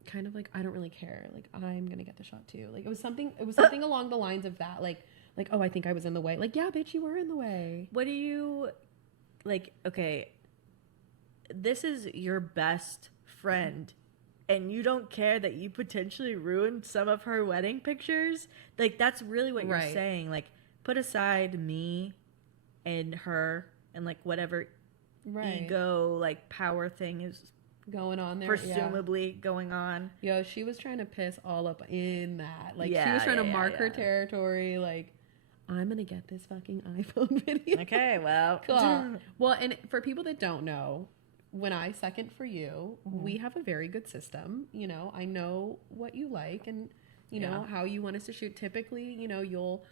kind of like, I don't really care. Like I'm gonna get the shot too. Like it was something along the lines of that. Like oh, I think I was in the way. Like yeah, bitch, you were in the way. What do you like? Okay, this is your best friend, and you don't care that you potentially ruined some of her wedding pictures. Like that's really what you're saying. Like put aside me and her and like whatever ego like power thing is going on there, presumably going on. Yo, she was trying to piss all up in that. Like she was trying to mark her territory. Like I'm gonna get this fucking iPhone video. Okay, well, cool. Well, and for people that don't know, when I second for you, we have a very good system. You know, I know what you like and you know how you want us to shoot. Typically, you know, you'll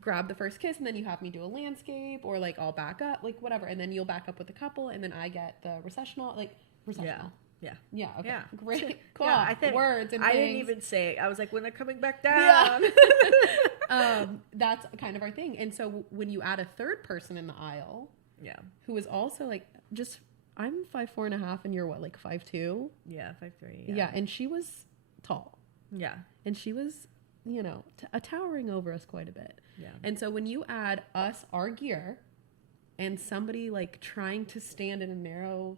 grab the first kiss and then you have me do a landscape, or like I'll back up, like whatever, and then you'll back up with the couple, and then I get the recessional, like recessional. Yeah. Okay. Yeah. Great. Cool. Yeah, I think words and I things. didn't even say it. I was like, when they're coming back down. Yeah. That's kind of our thing. And so when you add a third person in the aisle, who is also like just. I'm 5'4.5" and you're what, like 5'2"? Yeah, 5'3". Yeah, and she was tall. Yeah. And she was, you know, towering over us quite a bit. Yeah. And so when you add us, our gear, and somebody like trying to stand in a narrow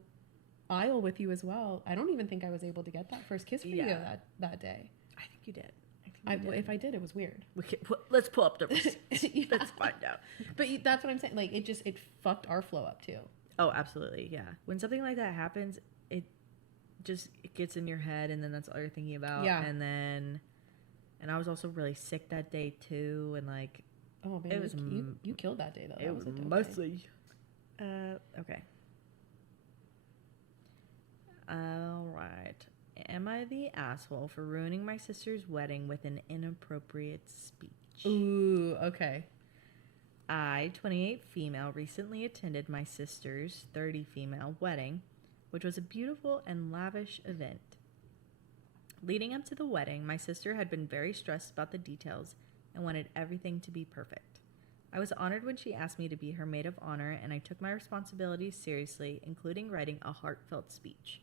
aisle with you as well, I don't even think I was able to get that first kiss for you that day. I think you did. If I did, it was weird. Let's pull up the receipts. Let's find out. But that's what I'm saying. Like it fucked our flow up too. Oh, absolutely. Yeah. When something like that happens, it gets in your head, and then that's all you're thinking about. Yeah. And I was also really sick that day too, and like, oh man, you killed that day though. It was mostly. Okay. All right. Am I the asshole for ruining my sister's wedding with an inappropriate speech? Ooh, okay. I, 28 female, recently attended my sister's 30 female wedding, which was a beautiful and lavish event. Leading up to the wedding, my sister had been very stressed about the details and wanted everything to be perfect. I was honored when she asked me to be her maid of honor, and I took my responsibilities seriously, including writing a heartfelt speech.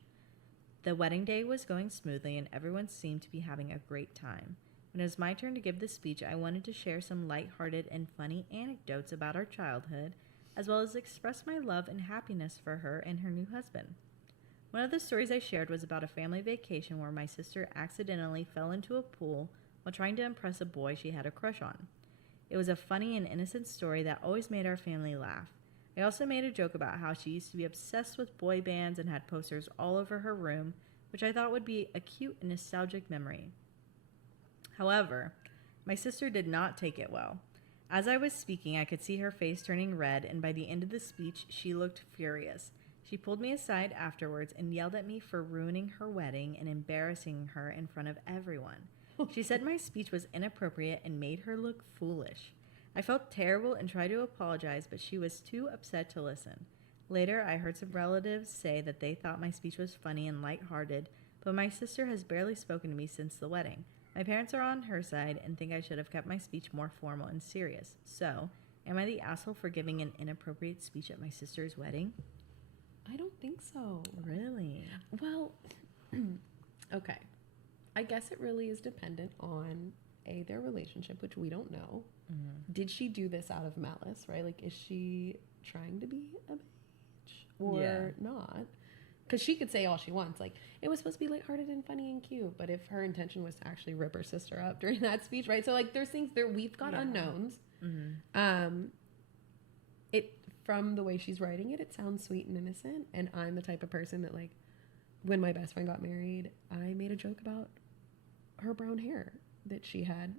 The wedding day was going smoothly, and everyone seemed to be having a great time. When it was my turn to give the speech, I wanted to share some lighthearted and funny anecdotes about our childhood, as well as express my love and happiness for her and her new husband. One of the stories I shared was about a family vacation where my sister accidentally fell into a pool while trying to impress a boy she had a crush on. It was a funny and innocent story that always made our family laugh. I also made a joke about how she used to be obsessed with boy bands and had posters all over her room, which I thought would be a cute and nostalgic memory. However, my sister did not take it well. As I was speaking, I could see her face turning red, and by the end of the speech, she looked furious. She pulled me aside afterwards and yelled at me for ruining her wedding and embarrassing her in front of everyone. She said my speech was inappropriate and made her look foolish. I felt terrible and tried to apologize, but she was too upset to listen. Later, I heard some relatives say that they thought my speech was funny and lighthearted, but my sister has barely spoken to me since the wedding. My parents are on her side and think I should have kept my speech more formal and serious. So, am I the asshole for giving an inappropriate speech at my sister's wedding? I don't think so. Really? Well, okay. I guess it really is dependent on their relationship, which we don't know. Mm-hmm. Did she do this out of malice, right? Like, is she trying to be a bitch or not? Because she could say all she wants. Like, it was supposed to be lighthearted and funny and cute, but if her intention was to actually rip her sister up during that speech, right? So, like, there's things there. We've got unknowns. Mm-hmm. It from the way she's writing it, it sounds sweet and innocent. And I'm the type of person that, like, when my best friend got married, I made a joke about her brown hair that she had,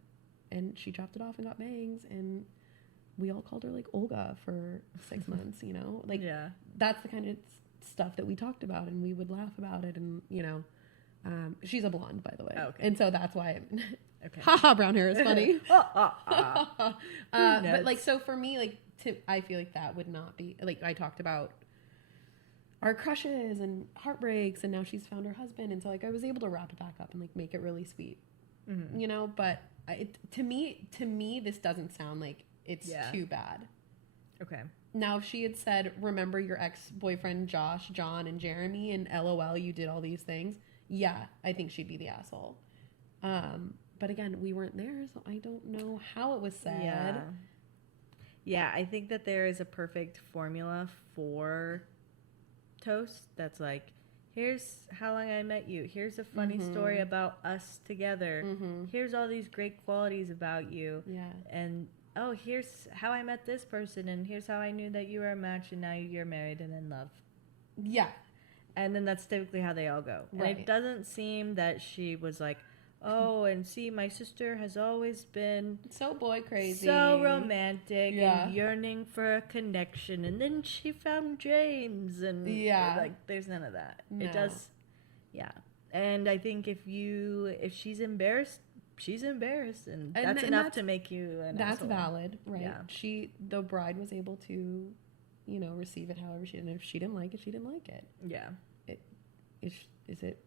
and she chopped it off and got bangs, and we all called her like Olga for 6 months, you know, like that's the kind of stuff that we talked about, and we would laugh about it. And you know, she's a blonde, by the way. Okay. And so that's why Okay. haha, brown hair is funny. But like, so for me, like, I feel like that would not be, like, I talked about our crushes and heartbreaks, and now she's found her husband, and so like I was able to wrap it back up and like make it really sweet, you know. But to me this doesn't sound like it's too bad. Okay. Now if she had said, remember your ex-boyfriend Josh, John, and Jeremy, and LOL, you did all these things, I think she'd be the asshole. But again, we weren't there, so I don't know how it was said. Yeah, I think that there is a perfect formula for toast that's like, here's how long I met you, here's a funny story about us together, here's all these great qualities about you, and oh, here's how I met this person, and here's how I knew that you were a match, and now you're married and in love. And then that's typically how they all go. Right. And it doesn't seem that she was like, oh, and see, my sister has always been so boy crazy, so romantic, and yearning for a connection, and then she found James, and like, there's none of that. No. It does, and I think if she's embarrassed, and that's enough to make you an that's asshole. Valid, right? The bride was able to, you know, receive it however she did. And if she didn't like it, she didn't like it. Is it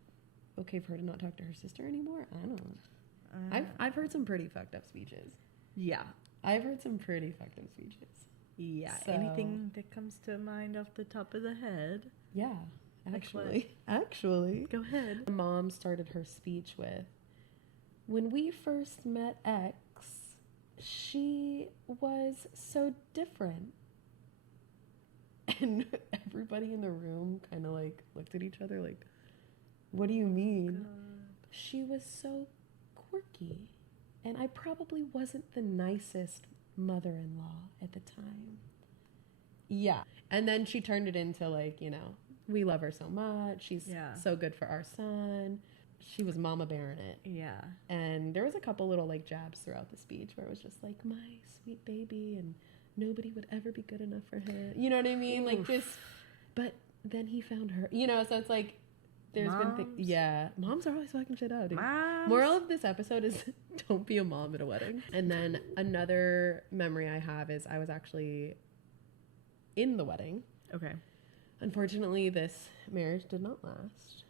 okay for her to not talk to her sister anymore? I don't know. I've heard some pretty fucked up speeches. I've heard some pretty fucked up speeches. So, anything that comes to mind off the top of the head? Actually, go ahead. Mom started her speech with, when we first met X, she was so different. And everybody in the room kind of like looked at each other like, what do you mean? God. She was so quirky, and I probably wasn't the nicest mother-in-law at the time. And then she turned it into like, you know, we love her so much, she's so good for our son. She was mama bearing it. And there was a couple little like jabs throughout the speech where it was just like, my sweet baby, and nobody would ever be good enough for her, you know what I mean? Oof. Like this, but then he found her, you know. So it's like, there's been moms are always fucking shit out, dude. Moral of this episode is don't be a mom at a wedding. And then another memory I have is I was actually in the wedding. Okay. Unfortunately, this marriage did not last.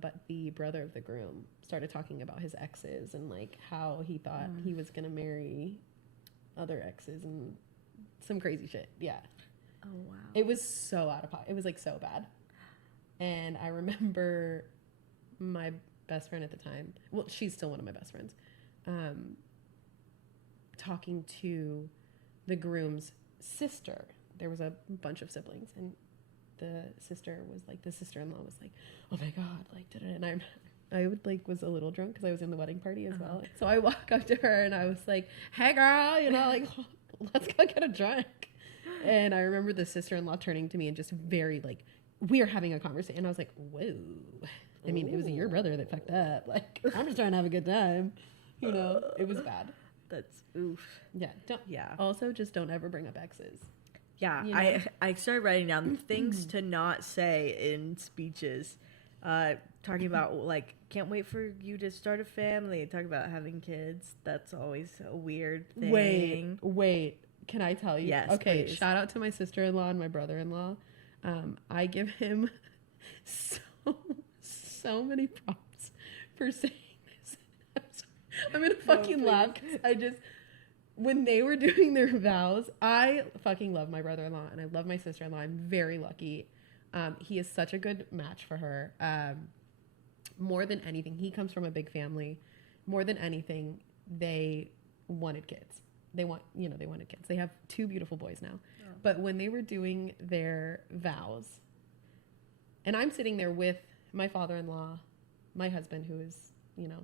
But the brother of the groom started talking about his exes and like how he thought he was gonna marry other exes, and some crazy shit. Yeah. Oh, wow. It was so out of pocket. It was like so bad. And I remember my best friend at the time, well, she's still one of my best friends, talking to the groom's sister. There was a bunch of siblings, and the sister-in-law was like, oh my God, like, and I would like was a little drunk because I was in the wedding party as well. So I walk up to her and I was like, hey girl, you know, like, let's go get a drink. And I remember the sister-in-law turning to me and just very like, we are having a conversation. And I was like, whoa. I mean, it was your brother that fucked up. Like, I'm just trying to have a good time. You know, it was bad. That's oof. Yeah. Also, just don't ever bring up exes. Yeah. You know? I started writing down things to not say in speeches. Talking about like, can't wait for you to start a family. Talking about having kids. That's always a weird thing. Wait. Can I tell you? Yes. Okay. Please. Shout out to my sister-in-law and my brother-in-law. I give him so many props for saying this. I'm gonna fucking laugh. When they were doing their vows, I fucking love my brother-in-law and I love my sister-in-law. I'm very lucky. He is such a good match for her. More than anything, he comes from a big family. More than anything, they wanted kids. They wanted kids. They have 2 beautiful boys now. Oh. But when they were doing their vows, and I'm sitting there with my father-in-law, my husband, who is, you know,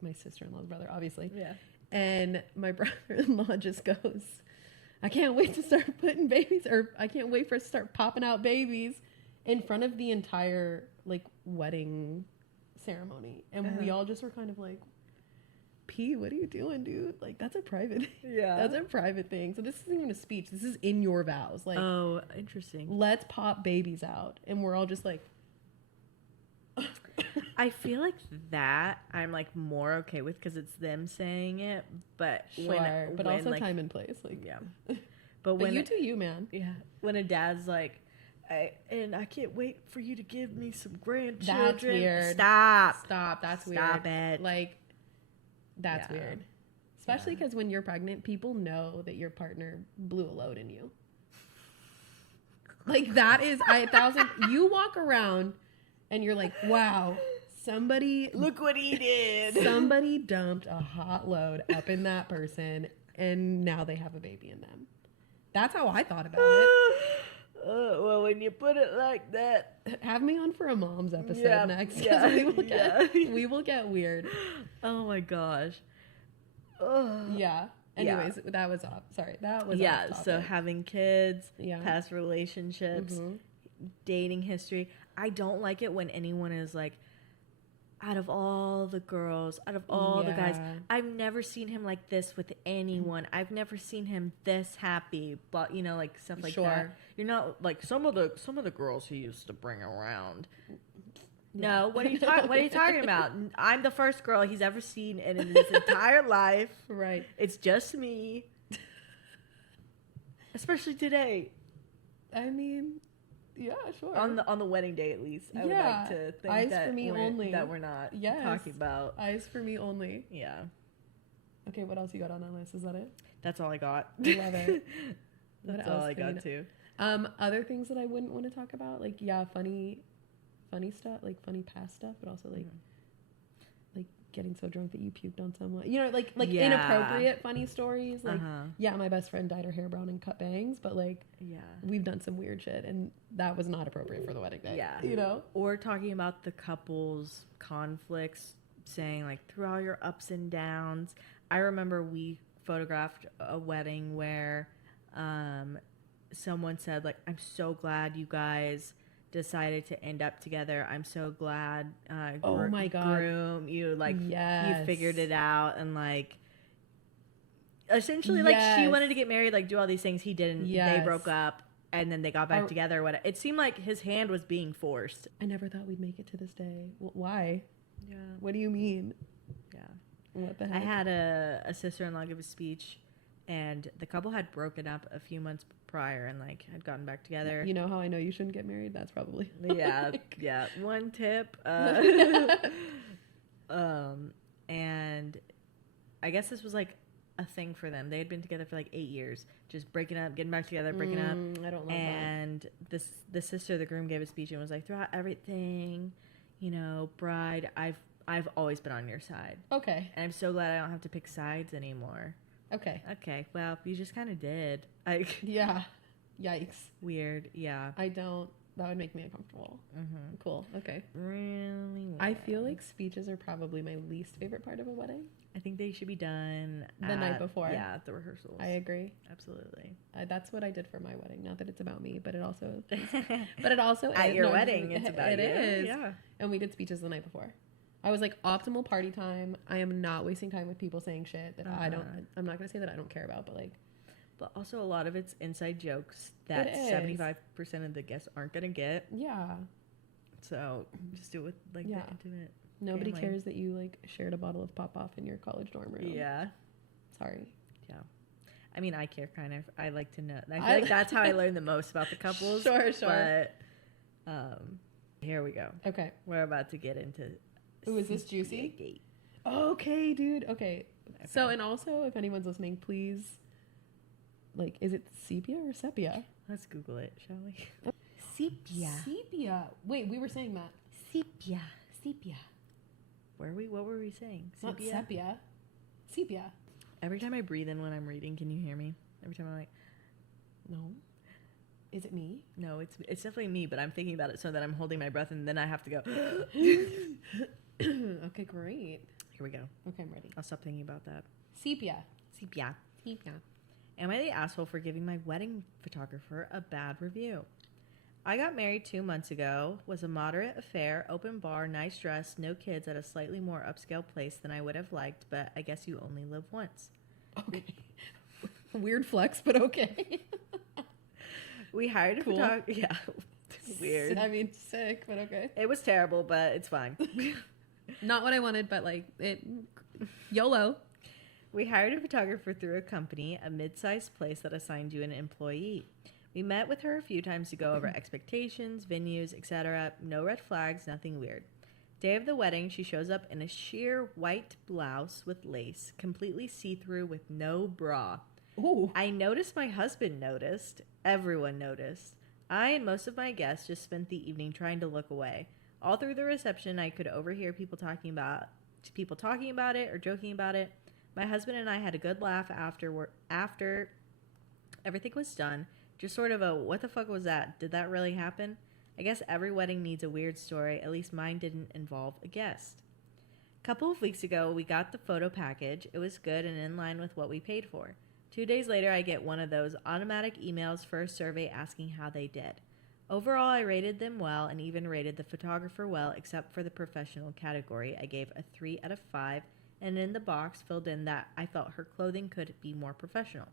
my sister-in-law's brother, obviously. Yeah. And my brother-in-law just goes, I can't wait to start putting babies, or I can't wait for us to start popping out babies in front of the entire, like, wedding ceremony. And we all just were kind of like, P, what are you doing, dude? Like, that's a private thing. Yeah. That's a private thing. So this isn't even a speech. This is in your vows. Like, oh, interesting. Let's pop babies out. And we're all just like, I feel like that I'm like more okay with because it's them saying it, but sure, but also like, time and place, like yeah. But when you do you, man. Yeah. When a dad's like, I can't wait for you to give me some grandchildren. That's weird. Stop. That's weird. Stop it. Like, that's weird. Especially because when you're pregnant, people know that your partner blew a load in you. Like that is you walk around and you're like, wow, somebody look what he did. Somebody dumped a hot load up in that person and now they have a baby in them. That's how I thought about it. Well, when you put it like that, have me on for a mom's episode next. Yeah, we will get weird. Oh my gosh. Yeah. Anyways, that was off. Sorry, that was off topic. So having kids, past relationships, dating history. I don't like it when anyone is like, out of all the girls, out of all the guys, I've never seen him like this with anyone. I've never seen him this happy, but you know, like stuff like that. You're not like some of the girls he used to bring around. No, what are you talking about? I'm the first girl he's ever seen in his entire life. Right. It's just me. Especially today. I mean, yeah, sure. On the wedding day, at least. I would like to think eyes for me only. That we're not talking about. Eyes for me only. Yeah. Okay, what else you got on that list? Is that it? That's all I got. Love it. That's all I got too. Other things that I wouldn't want to talk about, like funny stuff, like funny past stuff, but also like like getting so drunk that you puked on someone. You know, like inappropriate funny stories. Like my best friend dyed her hair brown and cut bangs, but like we've done some weird shit and that was not appropriate for the wedding day. Yeah. You know? Or talking about the couple's conflicts, saying like through all your ups and downs. I remember we photographed a wedding where someone said like, I'm so glad you guys decided to end up together. I'm so glad oh my god, groom, you like you figured it out, and like essentially like she wanted to get married, like do all these things, he didn't. They broke up and then they got back together. What it seemed like his hand was being forced. I never thought we'd make it to this day. Why? Yeah. What do you mean? Yeah. What the heck? I had a sister-in-law give a speech, and the couple had broken up a few months prior and like had gotten back together. You know how I know you shouldn't get married? That's probably yeah. One tip. And I guess this was like a thing for them. They had been together for like 8 years, just breaking up, getting back together, breaking up. I don't love And the sister of the groom gave a speech and was like, throughout everything, you know, bride, I've always been on your side. Okay. And I'm so glad I don't have to pick sides anymore. Okay. Okay, well, you just kind of did. Yeah. Yikes. Weird. Yeah. That would make me uncomfortable. Mm-hmm. Cool. Okay. Really weird. I feel like speeches are probably my least favorite part of a wedding. I think they should be done The night before. Yeah, at the rehearsals. I agree. Absolutely. That's what I did for my wedding. Not that it's about me, but it also At your no, wedding, it's about it you. is. Yeah. And we did speeches the night before. I was like, optimal party time. I am not wasting time with people saying shit that I'm not gonna say that I don't care about, but like. But also a lot of it's inside jokes that 75% of the guests aren't gonna get. Yeah. So just do it with like the intimate. Nobody family. cares that you like shared a bottle of pop off in your college dorm room. Yeah. Sorry. Yeah. I mean, I care kind of. I like to know. I feel like that's how I learn the most about the couples. Sure. But here we go. Okay. We're about to get into. Ooh, is this juicy? Sepia Gate. Okay, dude. Okay. So, and also, if anyone's listening, please, like, is it sepia or sepia? Let's Google it, shall we? Sepia. Sepia. Wait, we were saying that. Sepia. Sepia. What were we saying? Not sepia. Sepia. Every time I breathe in when I'm reading, can you hear me? Every time I'm like, no. Is it me? No, it's definitely me, but I'm thinking about it so that I'm holding my breath and then I have to go. Okay, great. Here we go. Okay, I'm ready. I'll stop thinking about that. Sepia. Sepia. Sepia. Am I the asshole for giving my wedding photographer a bad review? I got married 2 months ago, was a moderate affair, open bar, nice dress, no kids at a slightly more upscale place than I would have liked, but I guess you only live once. Okay. Weird flex, but okay. We hired a photographer. Yeah. Weird. I mean, sick, but okay. It was terrible, but it's fine. Not what I wanted, but like it. YOLO. We hired a photographer through a company, a mid-sized place that assigned you an employee. We met with her a few times to go over expectations, venues, etc. No red flags, nothing weird. Day of the wedding, she shows up in a sheer white blouse with lace, completely see-through with no bra. Ooh. I noticed my husband noticed. Everyone noticed. I and most of my guests just spent the evening trying to look away. All through the reception, I could overhear people talking about it or joking about it. My husband and I had a good laugh after everything was done. Just sort of a, what the fuck was that? Did that really happen? I guess every wedding needs a weird story. At least mine didn't involve a guest. A couple of weeks ago, we got the photo package. It was good and in line with what we paid for. 2 days later, I get one of those automatic emails for a survey asking how they did. Overall, I rated them well and even rated the photographer well, except for the professional category. I gave a 3 out of 5, and in the box filled in that I felt her clothing could be more professional.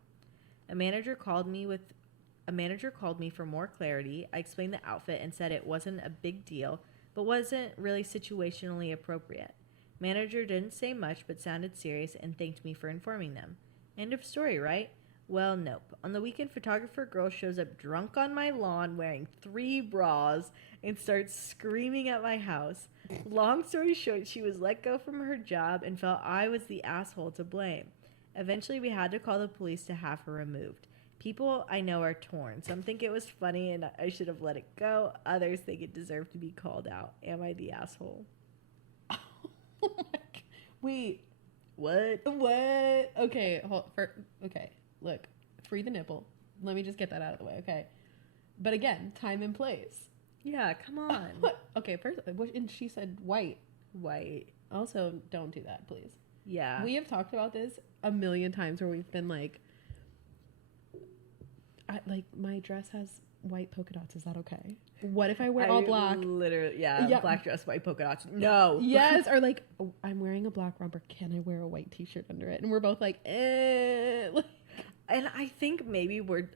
A manager called me for more clarity. I explained the outfit and said it wasn't a big deal, but wasn't really situationally appropriate. Manager didn't say much, but sounded serious and thanked me for informing them. End of story, right? Well, nope. On the weekend, photographer girl shows up drunk on my lawn wearing 3 bras and starts screaming at my house. Long story short, she was let go from her job and felt I was the asshole to blame. Eventually, we had to call the police to have her removed. People I know are torn. Some think it was funny and I should have let it go. Others think it deserved to be called out. Am I the asshole? Oh my God. Wait. What? Okay, okay. Look, free the nipple. Let me just get that out of the way, okay? But again, time and place. Yeah, come on. Okay, first, and she said white. White. Also, don't do that, please. Yeah. We have talked about this a million times where we've been like, my dress has white polka dots. Is that okay? What if I wear all black? Literally, yeah. Black dress, white polka dots. No. Yes, or like, oh, I'm wearing a black romper. Can I wear a white t-shirt under it? And we're both like, eh. And I think maybe we're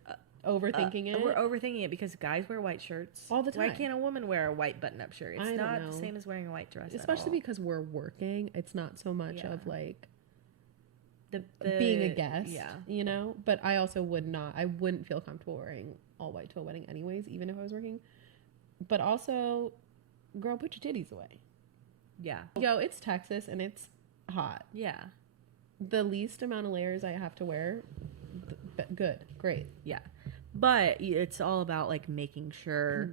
overthinking it. We're overthinking it because guys wear white shirts all the time. Why can't a woman wear a white button-up shirt? It's not the same as wearing a white dress. Especially because we're working. It's not so much of like the being a guest. Yeah. You know? But I also wouldn't feel comfortable wearing all white to a wedding anyways, even if I was working. But also, girl, put your titties away. Yeah. Yo, it's Texas and it's hot. Yeah. the least amount of layers I have to wear, good, great. Yeah. But it's all about like making sure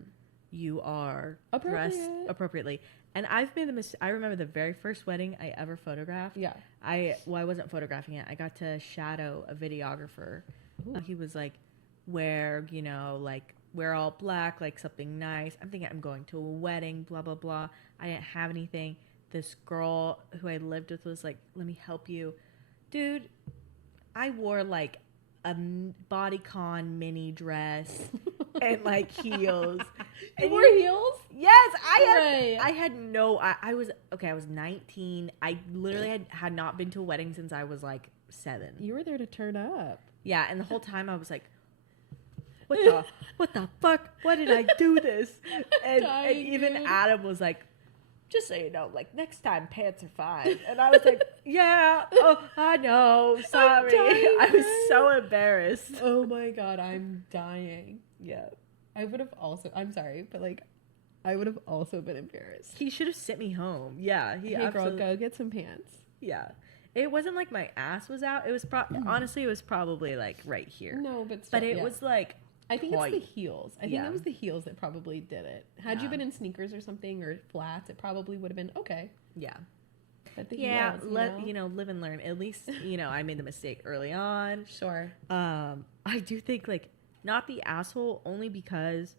you are dressed appropriately. And I've made the mistake. I remember the very first wedding I ever photographed. Yeah. I wasn't photographing it. I got to shadow a videographer. He was like, wear all black, like something nice. I'm thinking I'm going to a wedding, blah, blah, blah. I didn't have anything. This girl who I lived with was like, let me help you. Dude, I wore like a bodycon mini dress and like heels. You wore heels? Yes, I was 19. I literally had not been to a wedding since I was like 7. You were there to turn up. Yeah, and the whole time I was like, what the fuck? Why did I do this? And even Adam was like, just so you know, like next time pants are fine. And I was like, yeah, oh, I know, sorry. I was so embarrassed. Oh my God, I'm dying. Yeah. I would have also, I'm sorry, but like, I would have also been embarrassed. He should have sent me home. Yeah. Hey girl, go get some pants. Yeah. It wasn't like my ass was out. It was honestly, it was probably like right here. No, but it was like, I think it's the heels. I think it was the heels that probably did it. Had you been in sneakers or something or flats, it probably would have been okay. Yeah. But the heels, you live and learn. At least, I made the mistake early on. Sure. I do think like not the asshole only because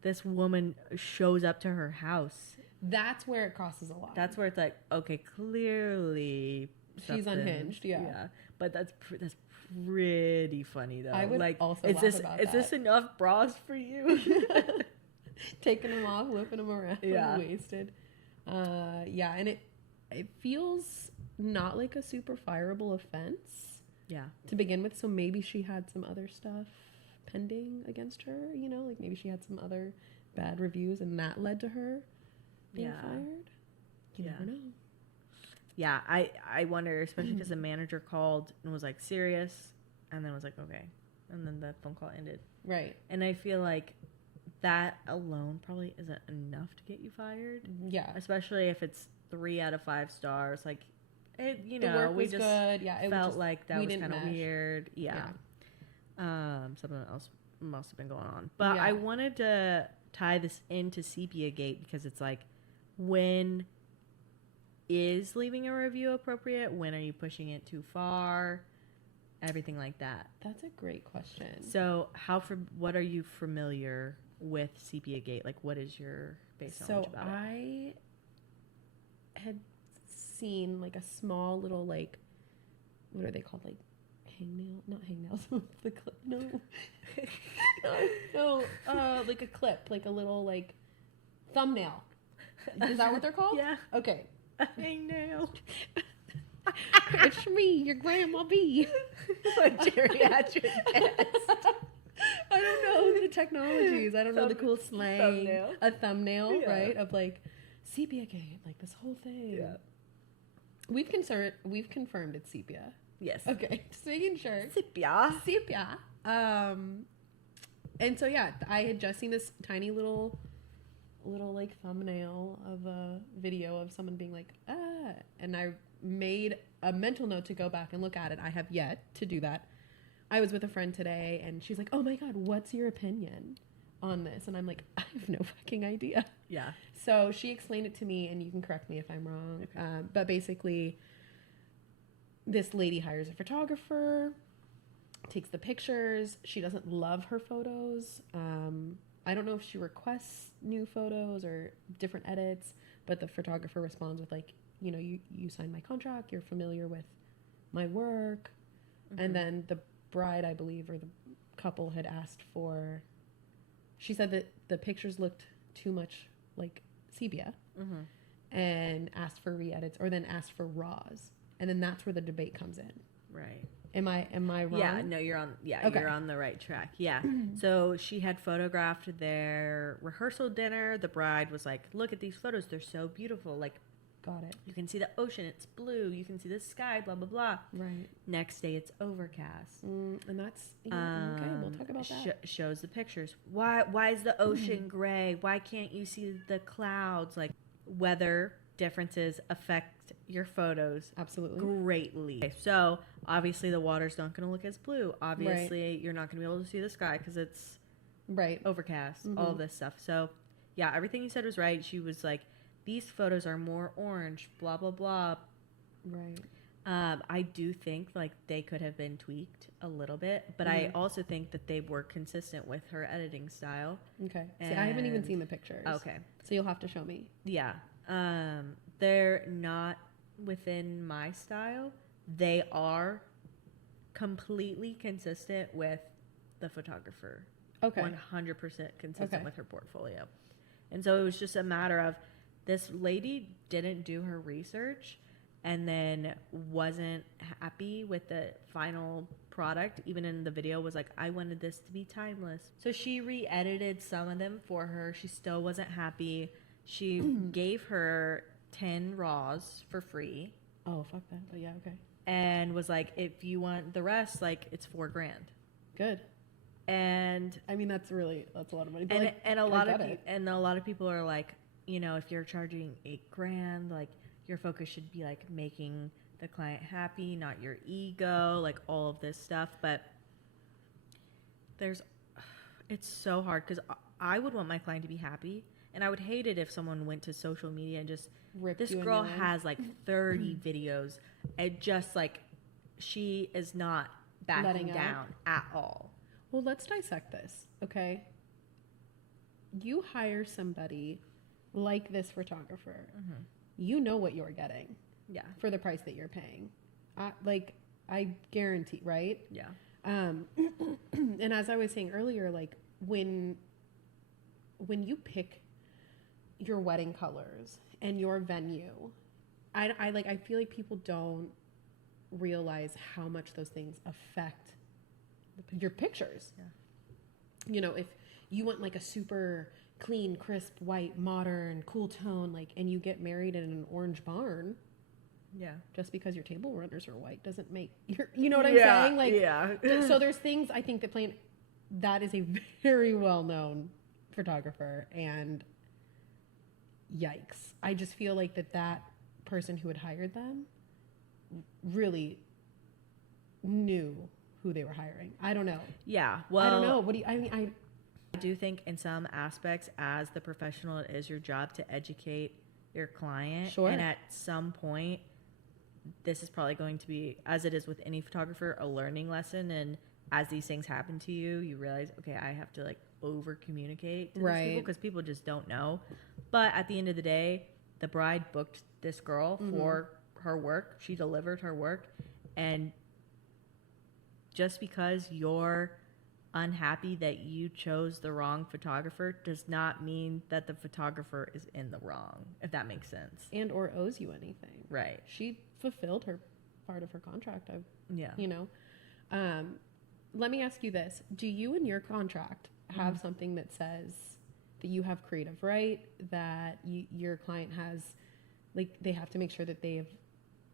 this woman shows up to her house. That's where it crosses a line. That's where it's like, okay, clearly she's unhinged. Yeah. Yeah. But that's pretty funny though. I would like, also is this enough bras for you? Taking them off, whipping them around, wasted. Yeah, and it feels not like a super fireable offense. Yeah. To begin with, so maybe she had some other stuff pending against her. Like maybe she had some other bad reviews, and that led to her being fired. You never know. Yeah, I wonder, especially because the manager called and was like serious, and then was like, okay, and then the phone call ended. Right. And I feel like that alone probably isn't enough to get you fired. Yeah. Especially if it's 3 out of 5 stars. Like, it, the work was good. Yeah, it felt like that was kind of weird. Yeah. Something else must have been going on. But I wanted to tie this into Sepia Gate because it's like, when is leaving a review appropriate? When are you pushing it too far? Everything like that. That's a great question. So what are you familiar with Sepia Gate? Like, what is your base knowledge about it? I had seen like a small little like, what are they called? Like not hangnails. The clip. No. No. Like a clip, like a little like thumbnail. Is that what they're called? Yeah. Okay. A hangnail. It's me, your grandma B. Like geriatric test. I don't know the technologies. I don't know the cool slang. Thumbnail. A thumbnail, right? Of like Sepia Gate, like this whole thing. Yeah. We've confirmed it's sepia. Yes. Okay. Just making sure. Sepia. And so yeah, I had just seen this tiny little like thumbnail of a video of someone being like, and I made a mental note to go back and look at it. I have yet to do that. I was with a friend today and she's like, oh my God, what's your opinion on this? And I'm like, I have no fucking idea. Yeah. So she explained it to me, and you can correct me if I'm wrong. Okay. But basically, this lady hires a photographer, takes the pictures. She doesn't love her photos. I don't know if she requests new photos or different edits, but the photographer responds with like, you signed my contract, you're familiar with my work. Mm-hmm. And then the bride, I believe, or the couple had asked for, she said that the pictures looked too much like sepia, mm-hmm. and asked for re-edits, or then asked for raws. And then that's where the debate comes in. Right. Am I wrong? Yeah, no, you're on. Yeah, okay. You're on the right track. Yeah. So she had photographed their rehearsal dinner. The bride was like, "Look at these photos; they're so beautiful. Like, got it. You can see the ocean; it's blue. You can see the sky. Blah blah blah." Right. Next day, it's overcast. And that's okay. We'll talk about that. Shows the pictures. Why is the ocean gray? Why can't you see the clouds? Like, weather differences affect your photos Absolutely. greatly. Okay, so obviously the water's not going to look as blue. Obviously you're not going to be able to see the sky because it's overcast, all of this stuff. So yeah, everything you said was right. She was like, these photos are more orange, blah, blah, blah. Right. I do think like they could have been tweaked a little bit, but I also think that they were consistent with her editing style. Okay. See, I haven't even seen the pictures. Okay. So you'll have to show me. Yeah. They're not within my style. They are completely consistent with the photographer. Okay. 100% consistent with her portfolio. And so it was just a matter of this lady didn't do her research and then wasn't happy with the final product. Even in the video was like, I wanted this to be timeless. So she re-edited some of them for her. She still wasn't happy. She gave her 10 raws for free. Oh, fuck that. But yeah, okay. And was like, if you want the rest, like it's $4,000. Good. And I mean, that's a lot of money. But and a lot of people are like, you know, if you're charging $8,000, like your focus should be like making the client happy, not your ego, like all of this stuff. But it's so hard because I would want my client to be happy, and I would hate it if someone went to social media and just this girl has like 30 videos, and just like she is not backing down at all. Well, let's dissect this, okay? You hire somebody like this photographer. You know what you're getting. Yeah. For the price that you're paying. I guarantee, right? Yeah. And as I was saying earlier, like when you pick your wedding colors and your venue, I feel like people don't realize how much those things affect your pictures. Yeah. You know, if you want like a super clean, crisp, white, modern, cool tone, like, and you get married in an orange barn, yeah, just because your table runners are white doesn't make you know what I'm saying? Like, yeah. So there's things I think that that is a very well-known photographer, and yikes. I just feel like that person who had hired them really knew who they were hiring. I don't know. Yeah. Well, I don't know. What do you, I mean, I do think in some aspects as the professional, it is your job to educate your client. Sure. And at some point, this is probably going to be, as it is with any photographer, a learning lesson. And as these things happen to you, you realize, okay, I have to like over communicate to these people because people just don't know. But at the end of the day, the bride booked this girl for her work. She delivered her work. And just because you're unhappy that you chose the wrong photographer does not mean that the photographer is in the wrong, if that makes sense. And or owes you anything. Right. She fulfilled her part of her contract. Yeah. You know. Let me ask you this. Do you in your contract have something that says that you have creative right, that your client has, like, they have to make sure that they have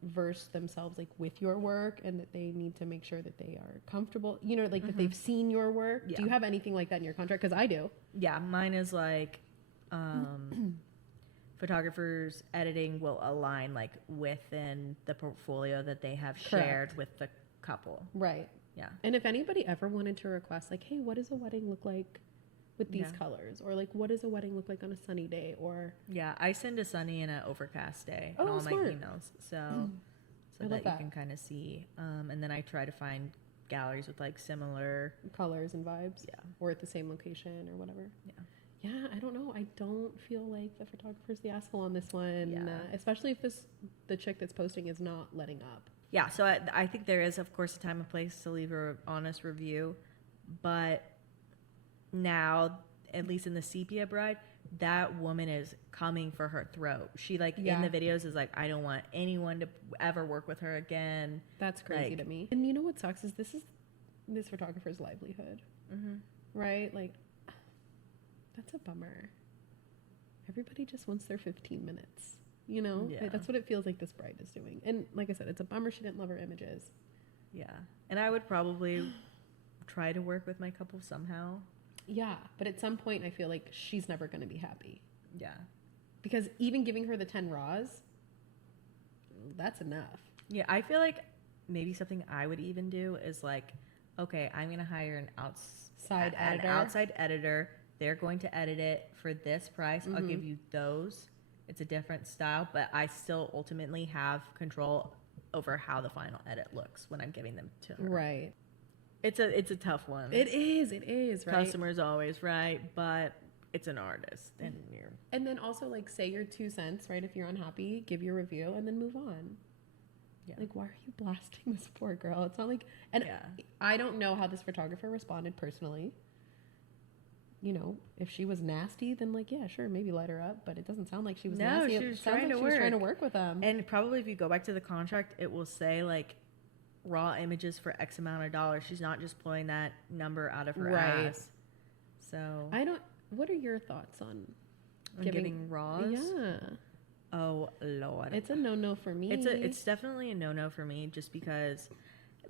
versed themselves like with your work, and that they need to make sure that they are comfortable, you know, like that they've seen your work? Yeah. Do you have anything like that in your contract? Because I do. Yeah, mine is like photographers editing will align like within the portfolio that they have shared with the couple. Right. Yeah. And if anybody ever wanted to request like, hey, what does a wedding look like with these colors, or like what does a wedding look like on a sunny day, or I send a sunny and an overcast day in all smart. my emails, so that you can kind of see, and then I try to find galleries with like similar colors and vibes, or at the same location or whatever. I don't know, I don't feel like the photographer's the asshole on this one, especially if the chick that's posting is not letting up. So I think there is, of course, a time and place to leave an honest review, but now, at least in the Sepia bride, that woman is coming for her throat. She like in the videos is like, I don't want anyone to ever work with her again. That's crazy to me. And you know what sucks is this photographer's livelihood, right? Like, that's a bummer. Everybody just wants their 15 minutes, you know? Like, that's what it feels like this bride is doing. And like I said, it's a bummer she didn't love her images. And I would probably try to work with my couple somehow. But at some point I feel like she's never going to be happy. Because even giving her the 10 raws, that's enough. Yeah, I feel like maybe something I would even do is like, okay, I'm going to hire an outside editor. They're going to edit it for this price. I'll give you those. It's a different style, but I still ultimately have control over how the final edit looks when I'm giving them to her. Right. It's a tough one. It is, right? Customer's always right, but it's an artist, and then also like say your 2 cents, right? If you're unhappy, give your review and then move on. Yeah. Like, why are you blasting this poor girl? It's not like, and I don't know how this photographer responded personally. You know, if she was nasty, then like, yeah, sure, maybe light her up. But it doesn't sound like she was nasty. She was trying to work with them. And probably if you go back to the contract, it will say like raw images for X amount of dollars. She's not just pulling that number out of her ass. So what are your thoughts on giving raws? Yeah. Oh Lord, it's a no for me. It's definitely a no for me, just because,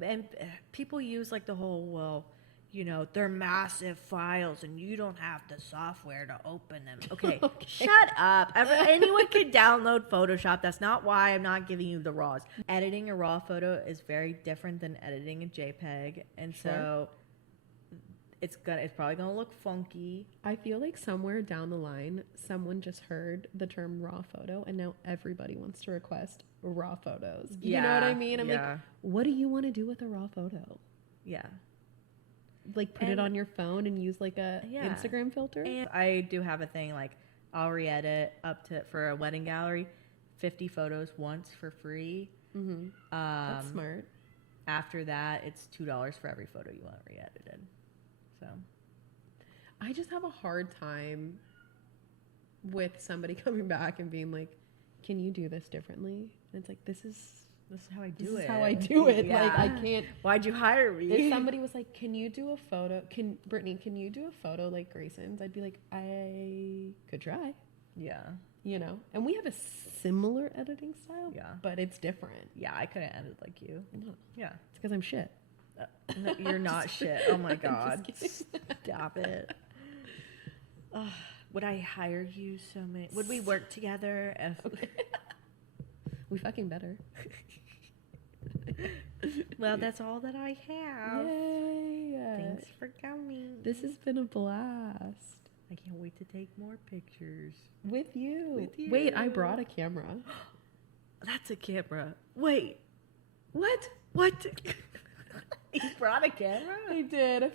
and people use like the whole, well, you know, they're massive files and you don't have the software to open them. Okay. Shut up. Anyone can download Photoshop. That's not why I'm not giving you the raws. Editing a raw photo is very different than editing a JPEG, and so it's probably gonna look funky. I feel like somewhere down the line, someone just heard the term raw photo, and now everybody wants to request raw photos. You know what I mean? I'm like, what do you want to do with a raw photo? Yeah. Like put it on your phone and use like a Instagram filter? And I do have a thing, like I'll re-edit up to, for a wedding gallery, 50 photos once for free. Mm-hmm. That's smart. After that, it's $2 for every photo you want re-edited. So I just have a hard time with somebody coming back and being like, can you do this differently? And it's like, this is how I do it. This is how I do it. Yeah. Like, I can't. Why'd you hire me? If somebody was like, can you do a photo? Brittney, can you do a photo like Grayson's? I'd be like, I could try. Yeah. You know? And we have a similar editing style. Yeah. But it's different. Yeah, I couldn't edit like you. No. Yeah. It's because I'm shit. No, you're not shit. Oh my God. Stop it. Would I hire you so many? Would we work together? Okay. We fucking better. Well, that's all that I have. Yay. Thanks for coming. This has been a blast. I can't wait to take more pictures. With you. Wait, I brought a camera. That's a camera. Wait. What? You brought a camera? I did. I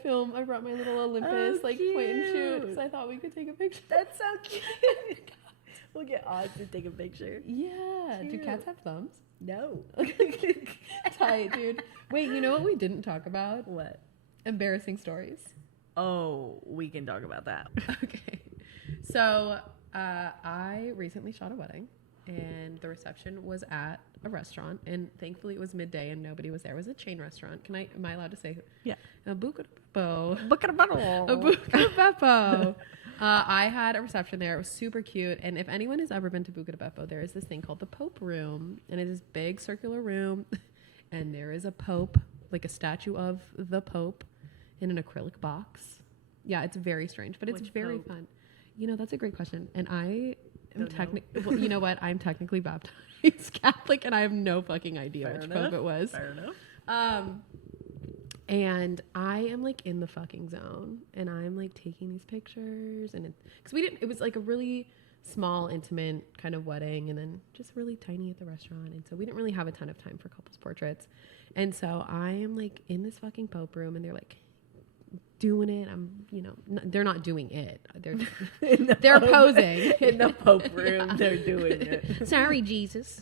brought my little Olympus point and shoot because I thought we could take a picture. That's so cute. We'll get Oz to take a picture. Yeah. Cute. Do cats have thumbs? No. Tight, dude. Wait, you know what we didn't talk about? What? Embarrassing stories. Oh, we can talk about that. Okay. So I recently shot a wedding, and the reception was at a restaurant, and thankfully it was midday and nobody was there. It was a chain restaurant. Am I allowed to say? Yeah. A Buca de Beppo. A Buca de Beppo. I had a reception there. It was super cute. And if anyone has ever been to Buca de Beppo, there is this thing called the Pope Room, and it is this big circular room, and there is a Pope, like a statue of the Pope, in an acrylic box. Yeah, it's very strange, but it's very fun. You know, that's a great question. And I am technically, you know what? I'm technically baptized Catholic, and I have no fucking idea which Pope it was. Fair enough. And I am like in the fucking zone, and I'm like taking these pictures, and it was like a really small, intimate kind of wedding, and then just really tiny at the restaurant, and so we didn't really have a ton of time for couples portraits. And so I am like in this fucking Pope room, and they're like doing it. They're not doing it. They're posing in the Pope room. Yeah. They're doing it. Sorry, Jesus.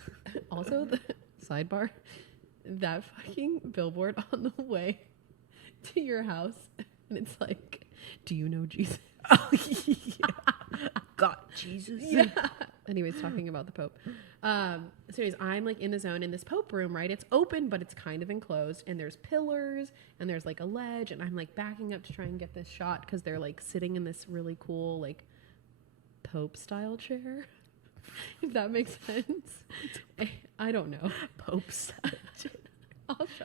Also, the sidebar, that fucking billboard on the way to your house, and it's like, do you know Jesus? Oh, yeah. Got Jesus. Yeah. Anyways, talking about the Pope. So anyways, I'm like in the zone in this Pope room, right? It's open, but it's kind of enclosed, and there's pillars, and there's like a ledge, and I'm like backing up to try and get this shot because they're like sitting in this really cool like Pope style chair. If that makes sense. I don't know. Pope style chair.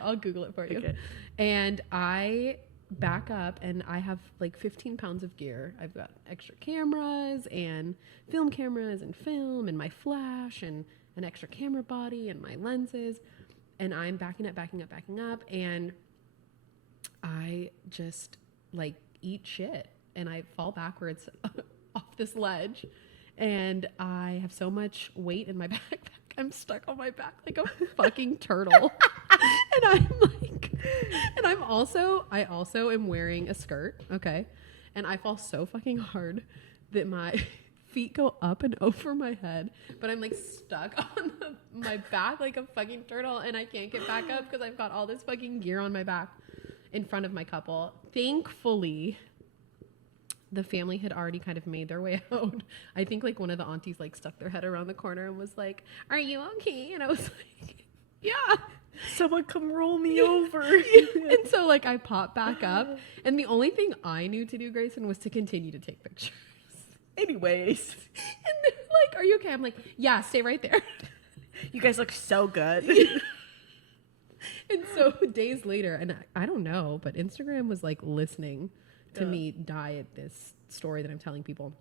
I'll Google it for you. Okay. And I back up, and I have like 15 pounds of gear. I've got extra cameras and film cameras and film and my flash and an extra camera body and my lenses. And I'm backing up. And I just like eat shit and I fall backwards off this ledge. And I have so much weight in my backpack. I'm stuck on my back like a fucking turtle. And I'm like, and I also am wearing a skirt. Okay. And I fall so fucking hard that my feet go up and over my head, but I'm like stuck on my back like a fucking turtle. And I can't get back up because I've got all this fucking gear on my back in front of my couple. Thankfully, the family had already kind of made their way out. I think like one of the aunties like stuck their head around the corner and was like, "Are you okay?" And I was like, "Yeah." Someone come roll me over. And so like I popped back up, and the only thing I knew to do, Grayson, was to continue to take pictures. Anyways. And they're like, "Are you okay?" I'm like, "Yeah, stay right there." You guys look so good. And so days later, and I don't know, but Instagram was like listening to me die at this story that I'm telling people.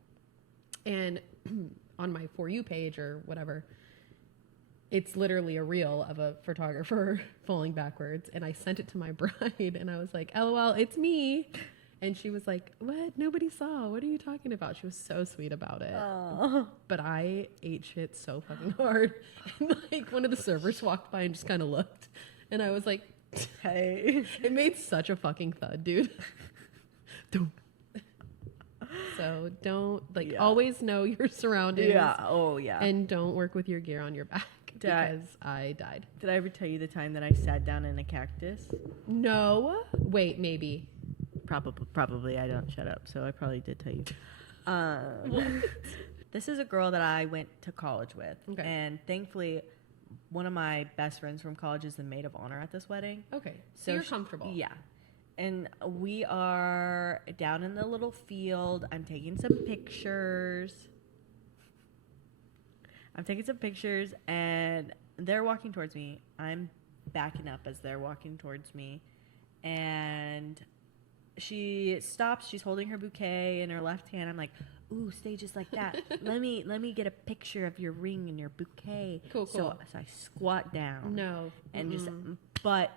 And on my For You page or whatever, it's literally a reel of a photographer falling backwards. And I sent it to my bride and I was like, "LOL, it's me." And she was like, "What? Nobody saw. What are you talking about?" She was so sweet about it. Oh. But I ate shit so fucking hard. And like one of the servers walked by and just kind of looked. And I was like, "Hey." It made such a fucking thud, dude. So don't always know your surroundings. Yeah. Oh yeah. And don't work with your gear on your back because I died. Did I ever tell you the time that I sat down in a cactus? No. Wait, maybe. Probably. I don't shut up. So I probably did tell you. This is a girl that I went to college with. Okay. And thankfully, one of my best friends from college is the maid of honor at this wedding. Okay. So you're comfortable. Yeah. And we are down in the little field. I'm taking some pictures. And they're walking towards me. I'm backing up as they're walking towards me. And she stops. She's holding her bouquet in her left hand. I'm like, "Ooh, stay just like that. Let me get a picture of your ring and your bouquet." Cool. So I squat down. No. And just butt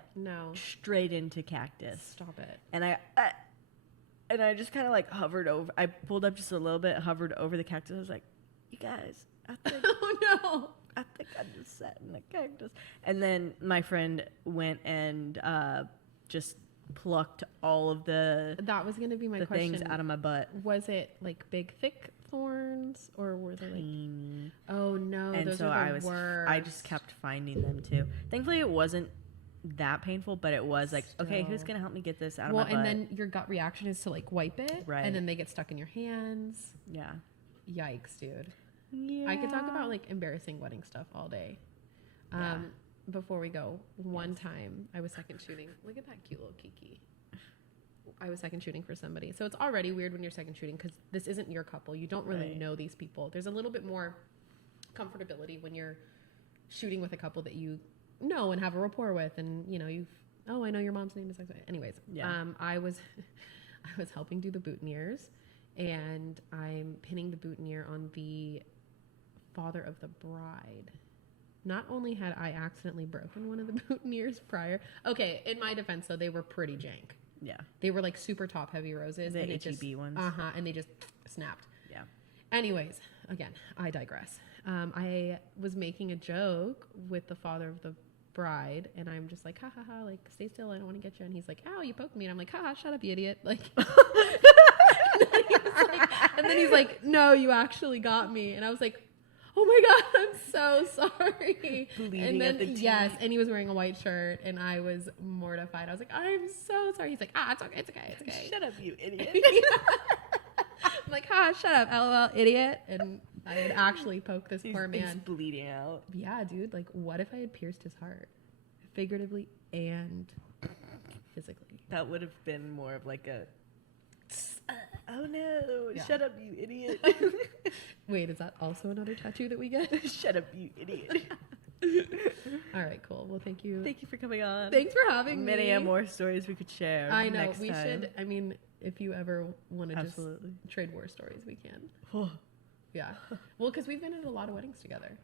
straight into cactus. Stop it. And I just kind of like hovered over. I pulled up just a little bit, hovered over the cactus. I was like, "You guys, I think I just sat in the cactus." And then my friend went and just plucked all of that was gonna be my question. Things out of my butt. Was it like big thick thorns or were they tiny? Oh no. And those so are the worst. I just kept finding them too. Thankfully it wasn't that painful, but it was like, okay, who's gonna help me get this out of my butt? And then your gut reaction is to like wipe it, right? And then they get stuck in your hands. Yeah. Yikes, dude. Yeah. I could talk about like embarrassing wedding stuff all day. Yeah. Before we go, one time I was second shooting. Look at that cute little Kiki. I was second shooting for somebody. So it's already weird when you're second shooting because this isn't your couple. You don't really know these people. There's a little bit more comfortability when you're shooting with a couple that you know and have a rapport with, and you know I know your mom's name is. Anyways, I was helping do the boutonnieres, and I'm pinning the boutonniere on the father of the bride. Not only had I accidentally broken one of the boutonnieres prior. Okay, in my defense though, they were pretty jank. Yeah. They were like super top heavy roses. The HEB ones. And they just snapped. Yeah. Anyways, again, I digress. I was making a joke with the father of the bride, and I'm just like, "Ha ha ha, like stay still, I don't want to get you." And he's like, "Ow, you poked me." And I'm like, "Ha ha, shut up, you idiot." Like and then he's like, "No, you actually got me." And I was like, "Oh my God, I'm so sorry." Bleeding and then at the teeth. yes, and he was wearing a white shirt, and I was mortified. I was like, "I'm so sorry." He's like, "It's okay." Shut up, you idiot. I'm like, shut up, LOL, idiot. And I had actually poked this poor man. He's bleeding out. Yeah, dude. Like, what if I had pierced his heart, figuratively and physically? That would have been more of like a. Oh no! Yeah. Shut up, you idiot. Wait, is that also another tattoo that we get? Shut up, you idiot. All right, cool. Well, thank you. Thank you for coming on. Thanks for having Many me. more stories we could share. I know. Next We time. should. I mean, if you ever want to just Absolutely. trade war stories, we can. Oh, Yeah. Well, because we've been at a lot of weddings together.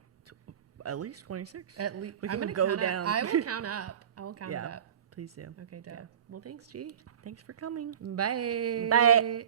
at least 26. At least We I'm can gonna go count down. Up. I will count up. I will count it Yeah. up. Please do. Okay, dope. Yeah. Well, thanks, G. Thanks for coming. Bye. Bye.